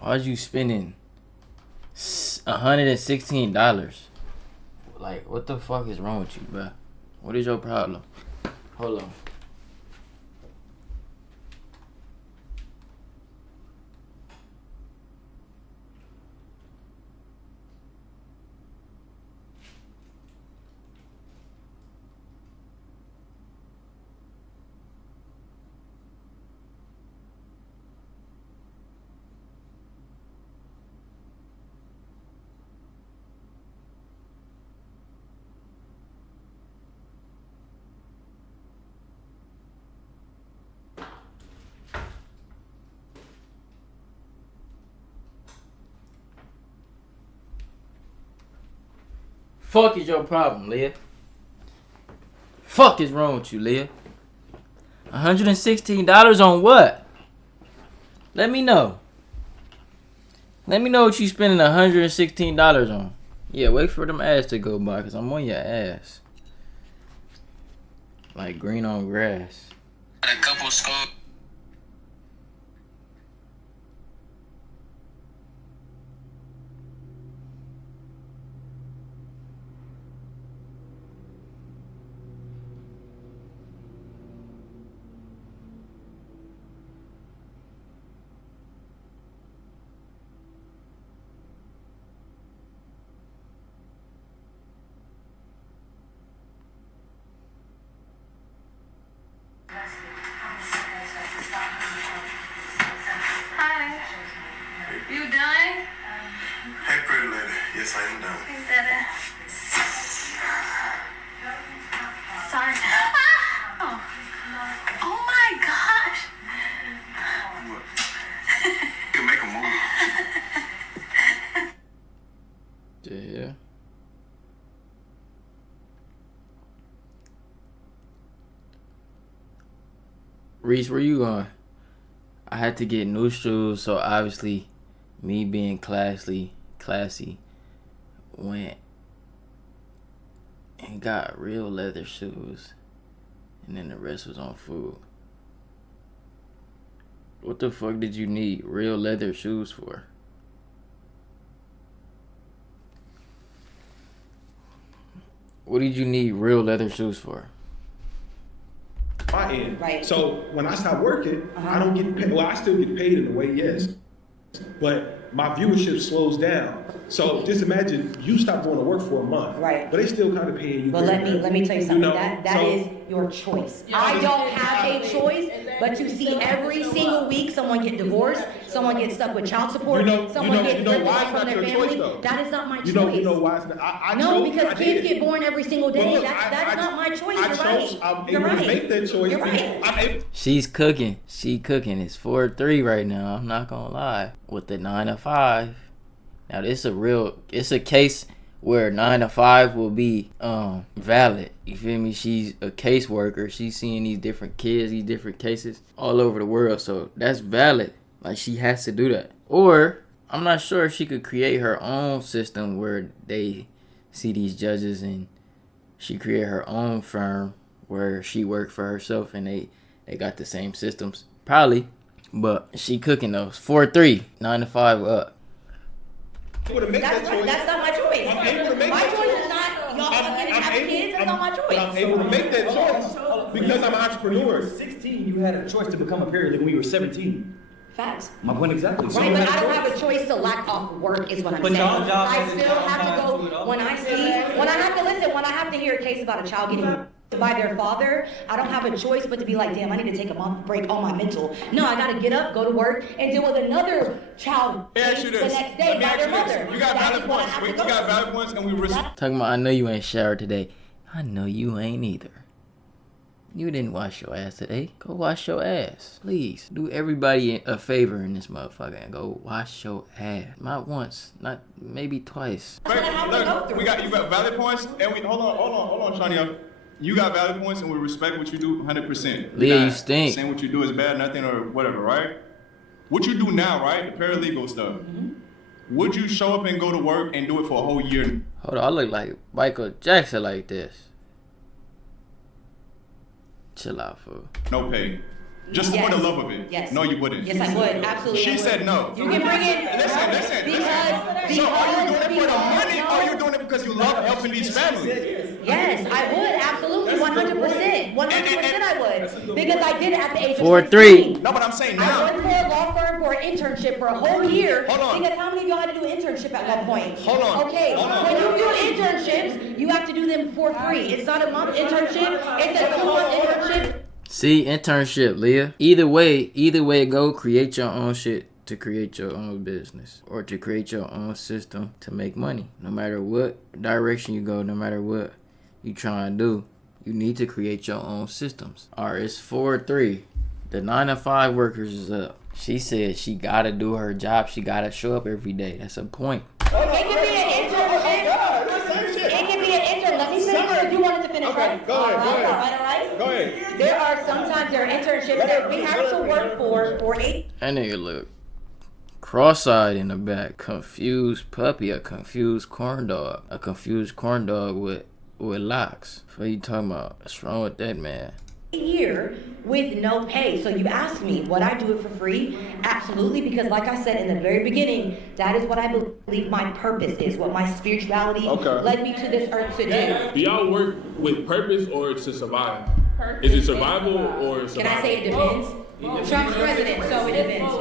Why'd you spending $116? Like, what the fuck is wrong with you, bruh? What is your problem? Hold on. Fuck is your problem, Leah? Fuck is wrong with you, Leah? $116 on what? Let me know. Let me know what you spending $116 on. Yeah, wait for them ads to go by, cause I'm on your ass. Like green on grass. A couple schools. Hi. You done? Hey, pretty lady. Yes, I am done. Hey, Dada. Sorry. Oh. Oh my gosh. What? You can make a move. Yeah. Reese, where you going? I had to get new shoes, so obviously, me being classy, went and got real leather shoes, and then the rest was on food. What the fuck did you need real leather shoes for? What did you need real leather shoes for? My end. Right. So when I stop working, I don't get paid. Well, I still get paid in a way, yes. But my viewership slows down. So just imagine you stop going to work for a month. Right. But they still kind of paying you. But let me tell you something. know, That so- is your choice. Yeah, I don't it's have a exactly. choice But to see every single week someone get divorced, someone get stuck with child support, someone get ripped why off it's from not their your choice, family, though? that is not my choice. You know why it's not? I No, chose, because I kids did. get born every single day. Look, That's not my choice. You're right. I'm You're able to right. make that choice. You're right. She's cooking. She cooking. It's 4-3 right now. I'm not gonna lie. With the 9 to 5. Now it's a case where 9 to 5 will be valid. You feel me? She's a caseworker. She's seeing these different kids, these different cases all over the world. So that's valid. Like, she has to do that. Or I'm not sure if she could create her own system where they see these judges and she create her own firm where she worked for herself and they got the same systems. Probably. But she cooking those. 4-3. 9 to 5 up. That's not my choice. My choice is not y'all fucking having kids. That's not my choice. I'm able to make that choice because I'm an entrepreneur. 16, you had a choice to become a paralegal when you were 17. Facts. My point exactly. Right, but I don't have a choice to lack off work is what I'm saying. I still have to go, when I have to hear a case about a child getting by their father, I don't have a choice but to be like, damn, I need to take a month break on my mental. No, I gotta get up, go to work, and deal with another child the next day by their mother. You got valid points. You got valid points, and we respect. Talking about, I know you ain't showered today. I know you ain't either. You didn't wash your ass today. Go wash your ass. Please. Do everybody a favor in this motherfucker and go wash your ass. Not once. Not maybe twice. Look, you got valid points, and we hold on, Shania. You got valid points, and we respect what you do 100%. Leah, you stink. Saying what you do is bad, nothing, or whatever, right? What you do now, right? The paralegal stuff. Would you show up and go to work and do it for a whole year? Hold on, I look like Michael Jackson like this. Chill out, fool. No pay. Just for the love of it. Yes. No, you wouldn't. Yes, I would. Absolutely. She said no. You can bring it. Listen. So are you doing it for the money or are you doing it because you love helping these families? Yes, I would. Absolutely. 100%. 100% I would. Because I did it at the age of 4-3. 16. No, but I'm saying I now. went for a law firm for an internship for a whole year. Hold on. Because how many of y'all had to do an internship at one point? Hold on. Okay. Hold on. When you do internships, you have to do them for free. It's not a month internship. It's a 2-month internship. See, internship, Leah. Either way go, create your own shit to create your own business or to create your own system to make money. No matter what direction you go, no matter what you try and do, you need to create your own systems. All right, it's 4-3. The 9 to 5 workers is up. She said she gotta do her job. She gotta show up every day. That's a point. It can be an internship. It can be an intern. Let me finish if you wanted to finish, right? Go ahead. All right. Go ahead. There are internships that we have to work for 8. That nigga look cross-eyed in the back. Confused puppy, a confused corn dog. A confused corn dog with locks. What are you talking about? What's wrong with that, man? Year with no pay. So you asked me, would I do it for free? Absolutely, because like I said in the very beginning, that is what I believe my purpose is, what my spirituality led me to this earth to do. Do y'all work with purpose or to survive? Is it survival or survival? Can I say it depends? Trump's president, so it depends.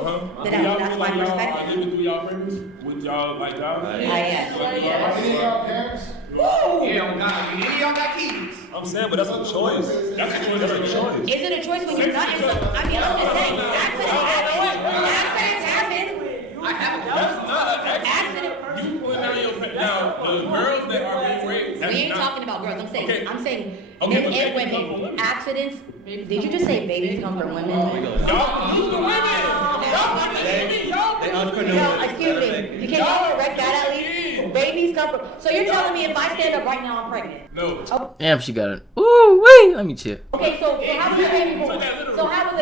That's my perspective. Are you through y'all purpose with y'all like jobs? Yes. Are any of y'all parents? Yeah, nah, any of y'all got kids. I'm saying, but that's a choice. That's a choice. Is it a choice when you're not in some, I mean, I'm just saying, accidents happen. I have That's not an accident. You put down your now the girls that are being raped. We ain't talking about girls. I'm saying Okay, men and women. Accidents. Did you just say babies come from women? No, excuse me. You can't correct that at least. Babies come from. So you're telling me if I stand up right now, I'm pregnant? No. Oh. Damn, she got it. Ooh, wait. Let me chill. Okay, so how was the baby born? So how was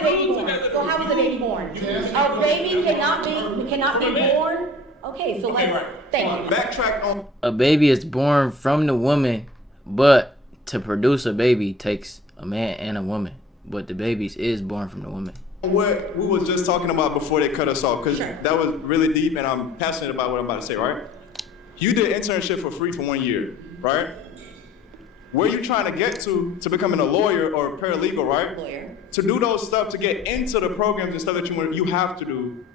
the baby born? A baby cannot be born. Okay, so thank you. Backtrack on. A baby is born from the woman, but to produce a baby takes a man and a woman. But the baby is born from the woman. What we was just talking about before they cut us off, because that was really deep and I'm passionate about what I'm about to say, right? You did internship for free for 1 year, right? Where you trying to get to becoming a lawyer or a paralegal, right? Lawyer. To do those stuff, to get into the programs and stuff that you have to do,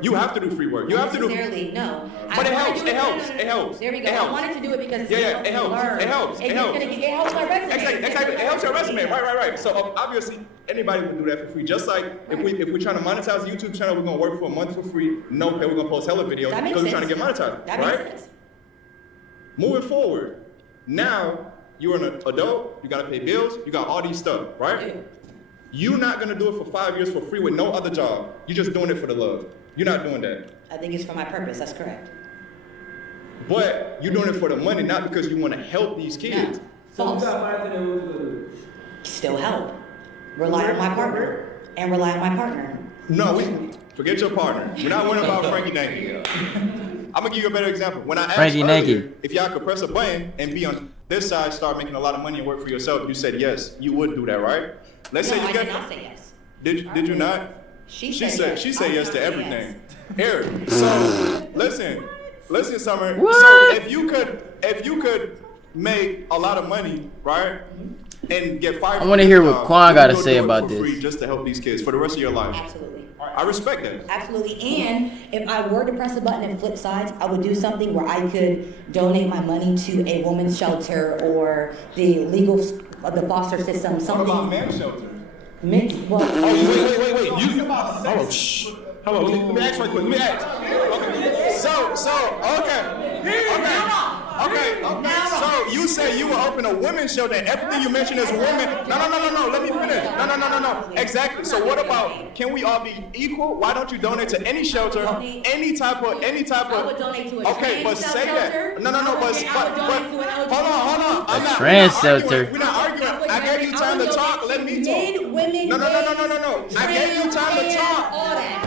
You have to do free work. You have to do. Necessarily, no. But it helps. It helps. It helps. There we go. It helps. I wanted to do it because it's It helps. learn. It helps. And It helps. It helps my resume. Exactly. It helps your resume. Right. So obviously anybody would do that for free. Just like if we're trying to monetize a YouTube channel, we're gonna work for a month for free. No pay. We're gonna post hella videos That makes because we're trying to get sense. monetized. That right? makes sense. Moving forward, now you're an adult. You gotta pay bills. You got all these stuff, right? You're not gonna do it for 5 years for free with no other job. You're just doing it for the love. You're not doing that. I think it's for my purpose. That's correct. But you're doing it for the money, not because you want to help these kids. False. Still help. Rely on my partner. And rely on my partner. No, forget your partner. We're not worrying about Frankie Nanky. I'm gonna give you a better example. When I asked Frankie earlier, Nanky. if y'all could press a button and be on this side, start making a lot of money and work for yourself, you said yes. You would do that, right? Let's say you I get. did not say yes. Did you not? She said yes. she said I yes did to not say everything. Eric, so listen, Summer. What? So if you could make a lot of money, right, and get fired. I want to hear what Quan got to say about for free this. just to help these kids for the rest of your life. Absolutely. I respect that. Absolutely. And if I were to press a button and flip sides, I would do something where I could donate my money to a women's shelter or the the foster system. Something. What about men's shelter? Well, Wait. Oh, shh. Hold on. Let me ask right quick. Let me ask. Okay. So you say you will open a women's shelter and everything you mentioned is women. No. Let me finish. No. Exactly. So what about, can we all be equal? Why don't you donate to any shelter, any type of? I would donate to a Okay, but trans say shelter. that. No. But hold on. I'm not trans arguing. shelter. We're not arguing. I gave you time to talk. Let me talk. Women, No. I gave you time to talk.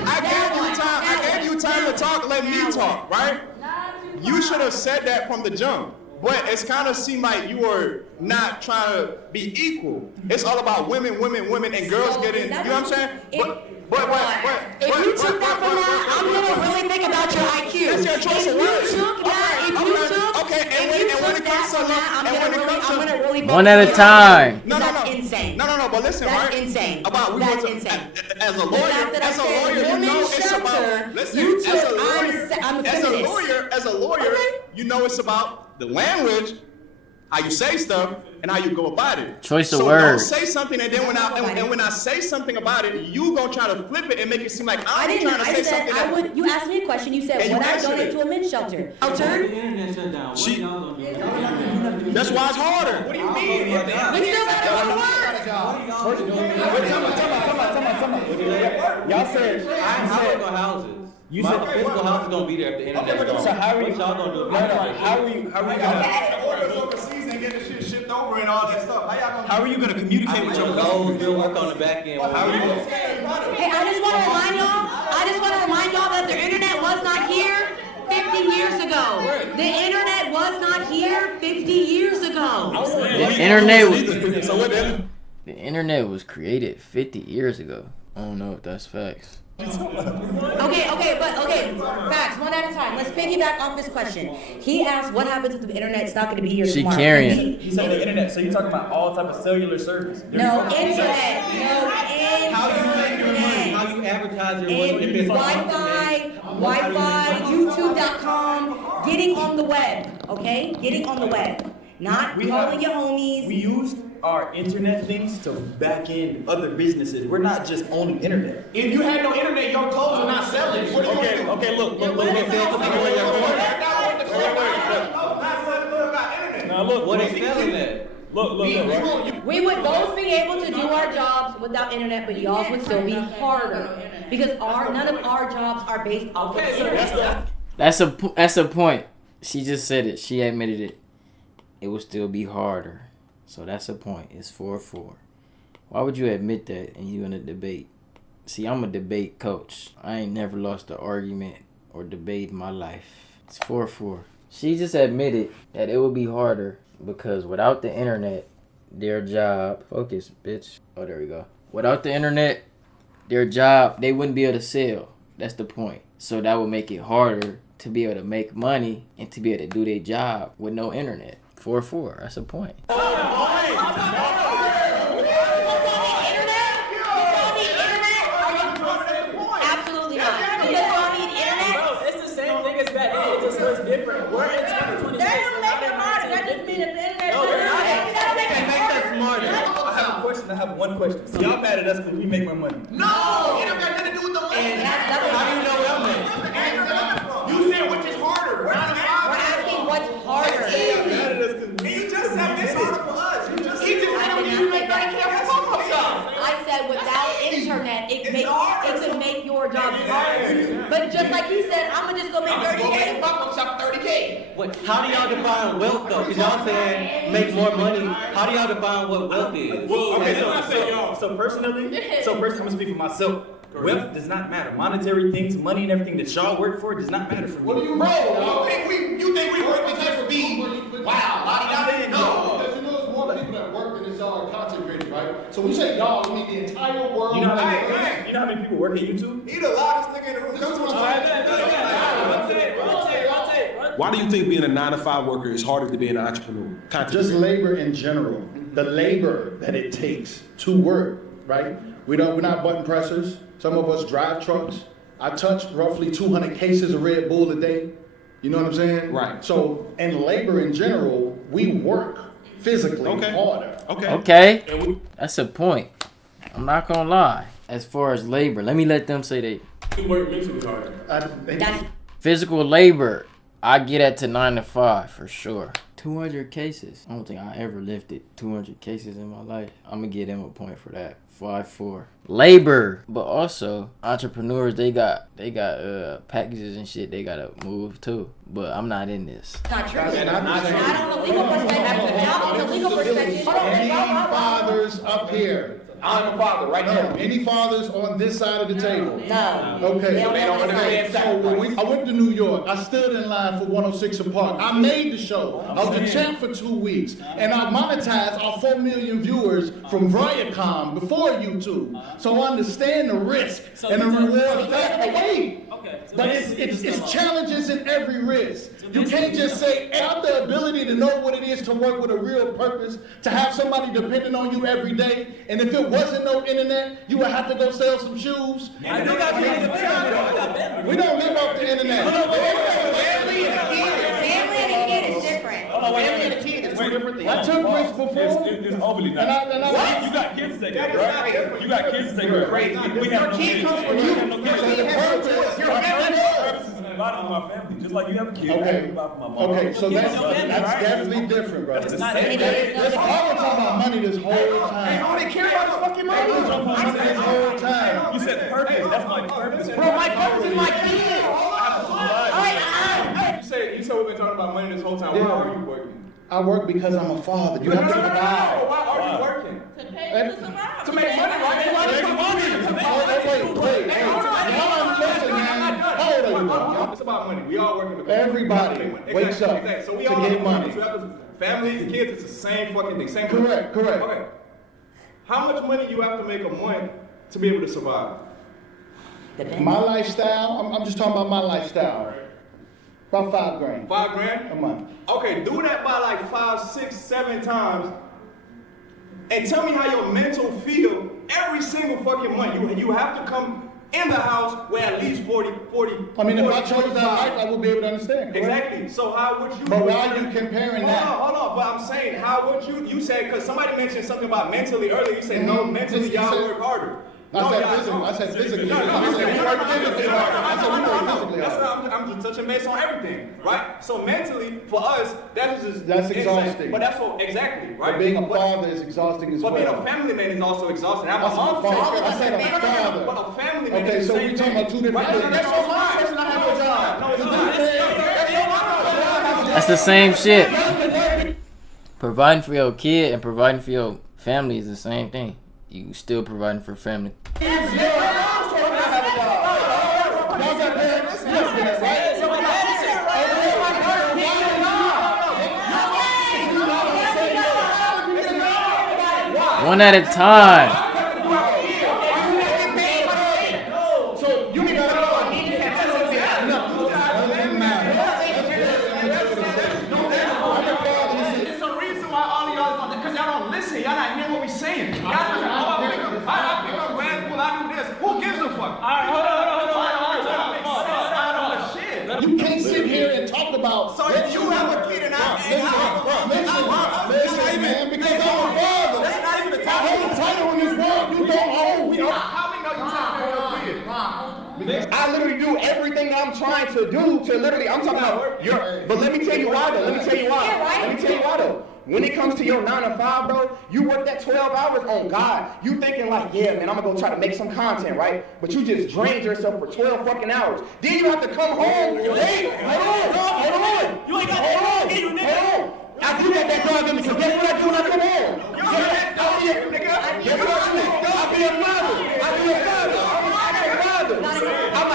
I gave you time to talk. Let me talk, right? You should have said that from the jump. But it's kind of seemed like you were not trying to be equal. It's all about women, and girls getting. You know what I'm saying? If you took that from that, I'm gonna really think about your IQ. That's your choice of words. One at a time. No. That's insane. No. But listen, That's right? insane. That's insane. As a lawyer, you know it's about. Listen, as a lawyer, you know it's about the language, how you say stuff, and how you go about it. Choice of so words. Don't say something, and then when I say something about it, you gonna try to flip it and make it seem like I I'm didn't. trying to I say said something. I would. You asked me a question. You said, And would you I answered donate it. to a men's shelter? That's why it's harder. What do you mean? We still gotta go to work. Y'all said. How are the houses? You My said physical house is gonna be there if the internet's gone. So how are you? What y'all gonna do? How are you gonna? Orders overseas and get the shit shipped over and all that stuff. How are you gonna communicate with your customers? Still work on the back end. How are you? Hey, I just want to remind y'all that the internet was not here 50 years ago. The internet was not here 50 years ago. The internet was created 50 years ago. I don't know if that's facts. Okay, facts, one at a time. Let's piggyback off this question. He asked what happens if the internet's not going to be here She tomorrow. carrying. He said the internet, so you're talking about all type of cellular service. No, internet. How you make your money? How you advertise your money? If it's Wi-Fi, YouTube.com, getting on the web, okay? Getting on the web. Not calling your homies. We used our internet things to back in other businesses. We're not just owning internet. If you had no internet, your clothes are not selling. What do you do? Okay, look. Now look, what they selling at? Look. We would both be able to do our jobs without internet, but y'all would still be harder because none of our jobs are based off of internet. That's a point. She just said it. She admitted it. It would still be harder. So that's a point. It's 4-4. Why would you admit that and you in a debate? See, I'm a debate coach. I ain't never lost an argument or debate in my life. It's 4-4. She just admitted that it would be harder because without the internet, their job... Focus, bitch. Oh, there we go. Without the internet, their job, they wouldn't be able to sell. That's the point. So that would make it harder to be able to make money and to be able to do their job with no internet. 4-4. That's a point. Absolutely not. Because at us because we make more money. No, it don't got nothing to do with the money. How do you know what I'm making? You said which is harder. We're asking what's harder. And you just said this harder for us. He just said you make money carry I said without internet, it could make your job harder. But just like he said, I'm gonna just go make 30K. Fuck 30K. What? How do y'all define wealth though? Because y'all saying make more money. How do y'all define what wealth is? Okay, so personally, I'm gonna speak for myself. Wealth does not matter. Monetary things, money and everything that y'all work for does not matter for me. What do you mean? Bro, you think we work because for me? Wow, no. Because you know there's more people that work than this y'all are content creators, right? So when you say y'all, you mean the entire world. You know how many people work at YouTube? He the loudest nigga in the room. Come on, Why do you think being a 9-to-5 worker is harder than being an entrepreneur? Just labor in general. The labor that it takes to work, right? We're not button pressers. Some of us drive trucks. I touch roughly 200 cases of Red Bull a day. You know what I'm saying? Right. So, in labor in general, we work physically harder. Okay. That's a point. I'm not gonna lie. As far as labor, let them say they work mentally harder. Physical labor, I get at to 9 to 5 for sure. 200 cases. I don't think I ever lifted 200 cases in my life. I'm gonna give them a point for that. 5-4. Labor, but also entrepreneurs, they got packages and shit they gotta move too. But I'm not in this. Not true. Not on the legal perspective. Not on the legal perspective. Any fathers up here? I'm a father right now. Any fathers on this side of the table? No. Okay. They don't understand So when I went to New York, I stood in line for 106 & Park. I made the show. I was the champ for 2 weeks. And I monetized our 4 million viewers from Viacom before YouTube. So I understand the risk and the reward. But it's challenges in every risk. You can't just say, have the ability to know what it is to work with a real purpose, to have somebody depending on you every day, and if it wasn't no internet, you would have to go sell some shoes. We don't live off the internet. Family and a kid is different. Family and a kid is two different things. I took risks before. It's overly nice. You got kids to take care of, right? You got kids to take care of. Your kid comes from you. Your purpose is invited to my family, just like you have a kid. Okay, so that's definitely different, bro. Let's talk about money this whole time. All they care about is fucking money. This whole time. You said purpose. That's my purpose. Bro, my purpose is my kid. You said we've been talking about money this whole time. Why are you working? I work because I'm a father. You have to provide. Why are you working? To make money, right? Wait. Listen, man. How old are you, bro? It's about money. We all working. Everybody wakes up So we to all get money. Family, kids, it's the same fucking thing. Same Correct. Okay. How much money you have to make a month to be able to survive? My lifestyle, I'm just talking about my lifestyle. About $5 grand. $5 grand? A month. Okay, do that by like 5, 6, 7 times. And tell me how your mental feel every single fucking month. You have to come in the house with at least 40. I mean, if I chose that life, I would be able to understand. Correct? Exactly. So how would you? But why are you comparing that? Hold on. But I'm saying, how would you said, because somebody mentioned something about mentally earlier. You said, no, mentally y'all work harder. I said physically. I said we work physically hard. I'm just touching base on everything, right? So mentally, for us, that's exhausting. But that's what exactly, right? But being a father is exhausting as well. But being a family man is also exhausting. I'm a father. I said a father. But a family man okay, is so the same we talking about two different things. That's your life. No, it's not. That's the same shit. Providing for your kid and providing for your family is the same thing. You still providing for family. One at a time. You can't sit here and talk about. So if you have a kid and listen, man, because I'm a father. I hold a title in this world. I literally do everything that I'm trying to do to literally, I'm talking about but let me tell you why though. Let me tell you why though. When it comes to your 9 to 5, bro, you work that 12 hours on God. You thinking like, yeah, man, I'm gonna go try to make some content, right? But you just drained yourself for 12 fucking hours. Then you have to come home. Hey, hold on. You ain't got that dog in you, nigga. I do got that dog in me, so guess what I do when I come home? Guess what I do? I'll be a father.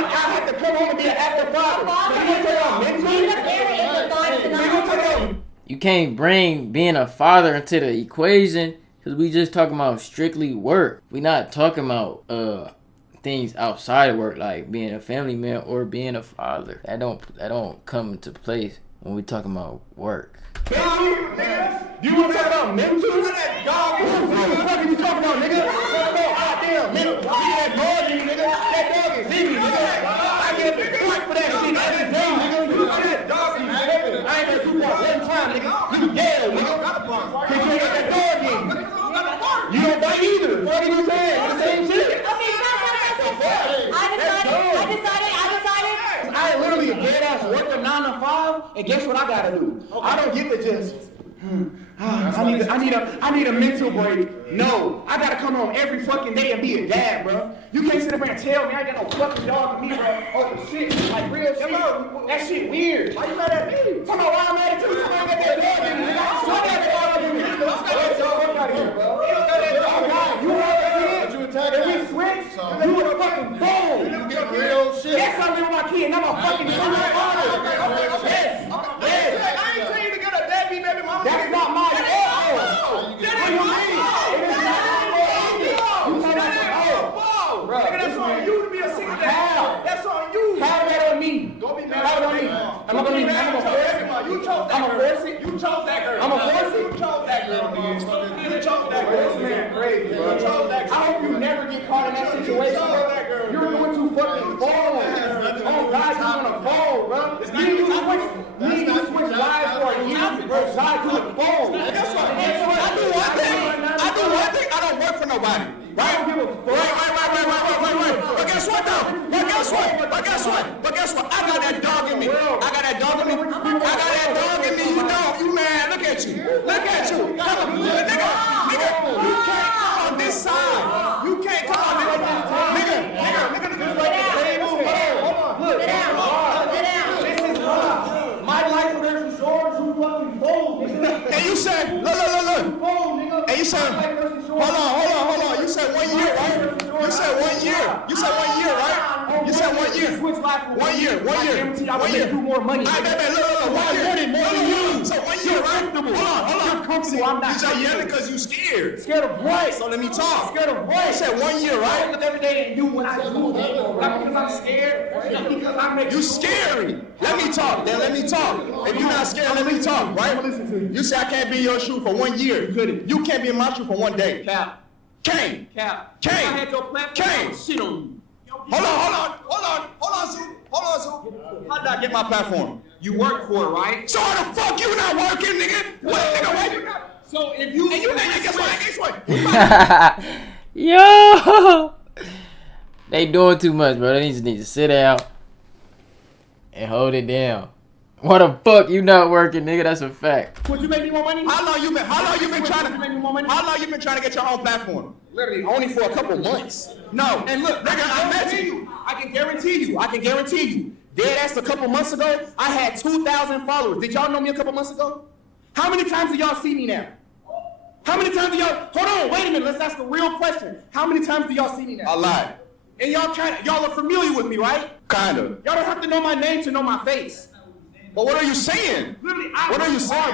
I have to come home and be an active father. You can't bring being a father into the equation because we just talking about strictly work. We not talking about things outside of work like being a family man or being a father. That don't come into place when we talking about work. You want to talk about mental? What the fuck are you talking about, nigga? Goddamn, mental. That dog in you, nigga. That dog is in me, nigga. I get the fuck for that shit every day, nigga. That dog in you, nigga. I ain't gonna do that one time, nigga. You dead, nigga. Cause you ain't got that dog in you. You don't bite either. What are you saying? It's the same shit. I decided. I literally a dead ass working 9 to 5, and guess what I gotta do? I don't get to just. I need a mental break. No, I gotta come home every fucking day and be a dad, bro. You can't sit up here and tell me I ain't got no fucking dog in me, bro. Oh shit, like real shit. That shit weird. Why you mad at me? Tell me why I'm mad at you. Tell me I got that dog in me. I got that dog in me. Get the fuck out of here, bro. You heard that? If we switch, you a fucking fool. You get real shit. Yes, I'm with my kid. I'm a fucking son of a father. Yes. I ain't tell you to get a deadbeat baby mama. That's not my fault. That ain't my fault. It is not my fault. You talking about fault, bro? That's on you to be a single dad. That's on you. Have that on me. Go be mad. Have it on me. I'm gonna be mad. I'm gonna force it. You chose that girl. I'm gonna force it. You chose that girl. I'm gonna force it. You chose that girl. You chose that girl. This man crazy, bro. You chose that girl. I hope you never get caught in that situation, bro. You're going to fucking fall. Oh God, you're gonna fall, bro. You need to switch lives for a year, bro. God, you're gonna fall. Guess what? I do one thing. I don't work for nobody. Right? I don't give a fuck. Right. But guess what though? But guess what? I got that dog in me. You don't. You man, look at you. Come on, nigga. You can't come on this side. You can't come on this side. Nigga. Look. Sit down. This is my life versus yours. You fucking bold, nigga. And you said, look. And you said, hold on. You said 1 year, right? You said 1 year, right? You said 1 year. 1 year. I guarantee do more money. Look. 1 year. So 1 year, right? Hold on. You're comfortable. I'm not. You said yeah because you scared. Scared of what? So let me talk. Scared of what? You said 1 year, right? I look every day and you when I do because I'm scared. Because I make you scary. Let me talk. If you're not scared, let me talk, right? You say I can't be in your shoe for 1 year. You can't be in my shoe for 1 day. Cap. Kane. If I had your platform, shit on you. Hold on, Sue. How did I get my platform? You work for it, right? So how the fuck you not working, nigga? What? So if you and you guess what? Yo, they doing too much, bro. They just need to sit down and hold it down. What the fuck you not working, nigga? That's a fact. Would you make me more money? How long you been trying to get your own platform? Literally only for a couple months. No. And look, nigga, I can guarantee you. Dead ass a couple months ago, I had 2,000 followers. Did y'all know me a couple months ago? How many times do y'all see me now? Hold on, wait a minute, let's ask a real question. How many times do y'all see me now? A lot. And y'all are familiar with me, right? Kinda. Y'all don't have to know my name to know my face. But what are you saying? Literally,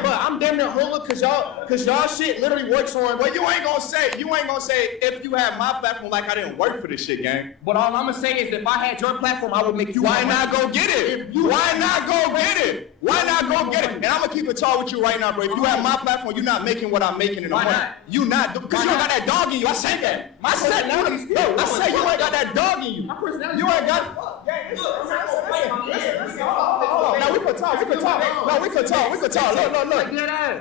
but I'm damn near homeless cause y'all shit literally works on. Well, you ain't gonna say if you have my platform like I didn't work for this shit, gang. But all I'm gonna say is if I had your platform, I would make you. Why not go get it? Why not go get it? And I'm gonna keep it tall with you right now, bro. If you have my platform, you're not making what I'm making in the morning. You not because you ain't got that dog in you. I said that. I said you ain't got that dog in you. You ain't got. Now we put talk. we could talk. No, we could talk. We could talk. Look.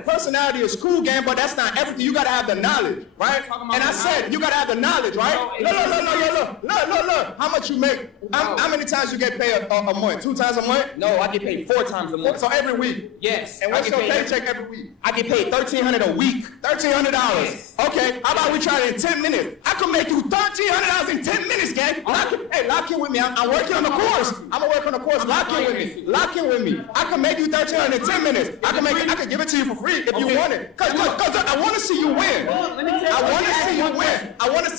Personality is cool, game, but that's not everything. You gotta have the knowledge, right? And I said you gotta have the knowledge, right? Look. How much you make? How many times you get paid a month? 2 times a month? No, I get paid 4 times a month. So every week? Yes. And what's your paycheck every week? I get paid $1,300 a week. $1,300. Yes. Okay. How about we try it in 10 minutes? I can make you $1,300 in 10 minutes, gang. Lock in with me. I'm working on the course. I'm gonna work on the course. Lock in with me. I can make you $1,300 in 10 minutes. I can give it to you for free if you want it. Cause I want to see you win. I want to see you win. I want to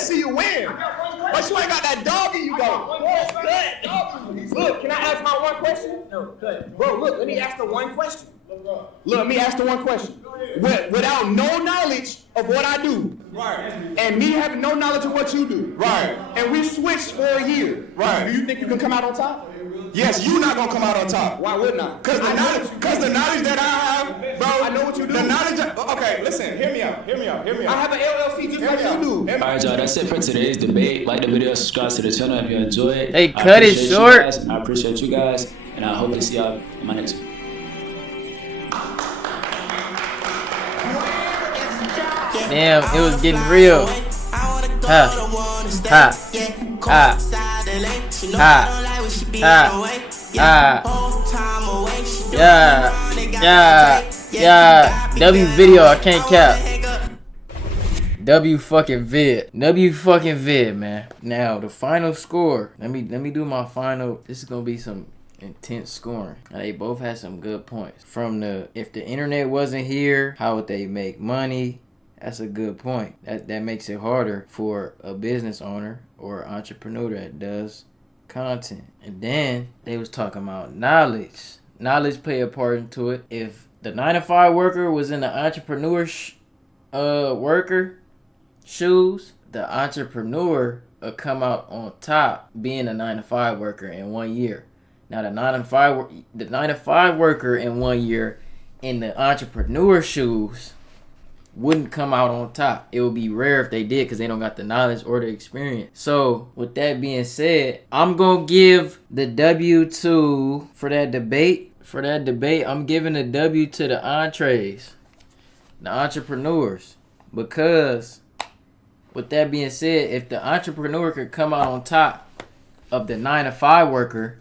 see you win. But you ain't got that dog in you though. Look, can I ask my one question? No, good. Bro, look, let me ask the one question. Let me ask the one question. Without no knowledge of what I do, right, and me having no knowledge of what you do, right, and we switched for a year, right, do you think you can come out on top? Yes, you're not gonna come out on top. Why wouldn't I? Because the knowledge that I have, bro, I know what you do. The knowledge okay, listen, hear me out. I have an LLC just like you do. Alright, y'all, that's it for today's debate. Like the video, subscribe to the channel if you enjoy it. Hey, cut it short. I appreciate you guys, and I hope to see y'all in my next video. Damn, it was getting real. Yeah. W video, I can't cap. W fucking vid, man. Now the final score. Let me do my final. This is gonna be some intense scoring. Now, they both had some good points. From if the internet wasn't here, how would they make money? That's a good point. That makes it harder for a business owner or entrepreneur that does content. And then they was talking about knowledge. Knowledge play a part into it. If the 9-to-5 worker was in the entrepreneur worker shoes, the entrepreneur will come out on top being a 9-to-5 worker in 1 year. Now the 9-to-5 worker in 1 year in the entrepreneur shoes wouldn't come out on top. It would be rare if they did because they don't got the knowledge or the experience. So with that being said, I'm gonna give the W for that debate. I'm giving the W to the entrees, the entrepreneurs, because with that being said, if the entrepreneur could come out on top of the 9-to-5 worker,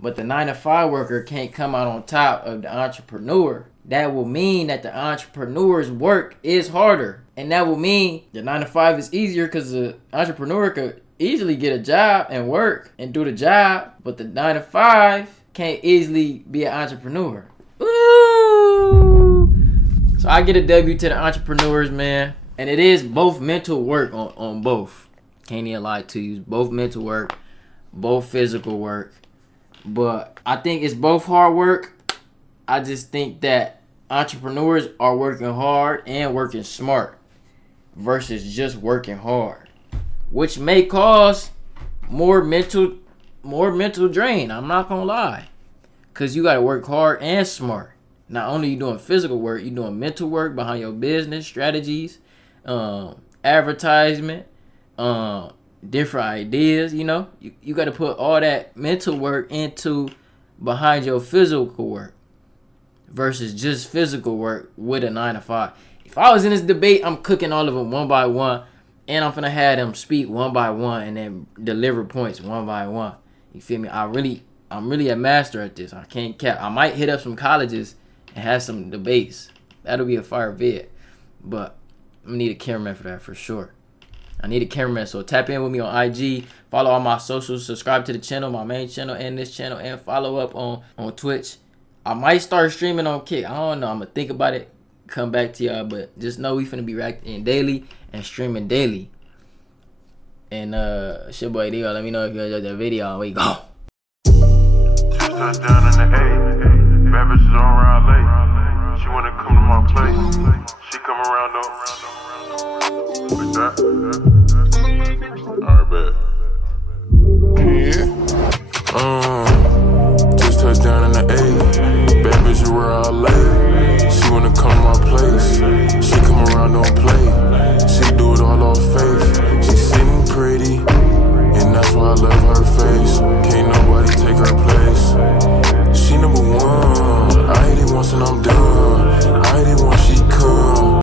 but the 9-to-5 worker can't come out on top of the entrepreneur, that will mean that the entrepreneur's work is harder. And that will mean the 9-to-5 is easier because the entrepreneur could easily get a job and work and do the job, but the 9-to-5 can't easily be an entrepreneur. Ooh. So I get a W to the entrepreneurs, man. And it is both mental work on both. Can't even lie to you. Both mental work, both physical work. But I think it's both hard work. I just think that entrepreneurs are working hard and working smart versus just working hard, which may cause more mental drain. I'm not gonna lie, because you got to work hard and smart. Not only you doing physical work, you doing mental work behind your business strategies, advertisement, different ideas. You know, you got to put all that mental work into behind your physical work versus just physical work with a 9-to-5. If I was in this debate, I'm cooking all of them one by one, and I'm gonna have them speak one by one and then deliver points one by one. You feel me? I'm really a master at this. I can't cap. I might hit up some colleges and have some debates. That'll be a fire vid. But I need a cameraman for that for sure. I need a cameraman, so tap in with me on IG, follow all my socials, subscribe to the channel, my main channel and this channel, and follow up on Twitch. I might start streaming on Kick. I don't know. I'm gonna think about it, come back to y'all, but just know we finna be reacting daily and streaming daily. And it's your boy Dio. Let me know if you enjoyed that video. We go. Touchdown in the A. Bad bitches on around late. She wanna come to my place. She come around though. What's that?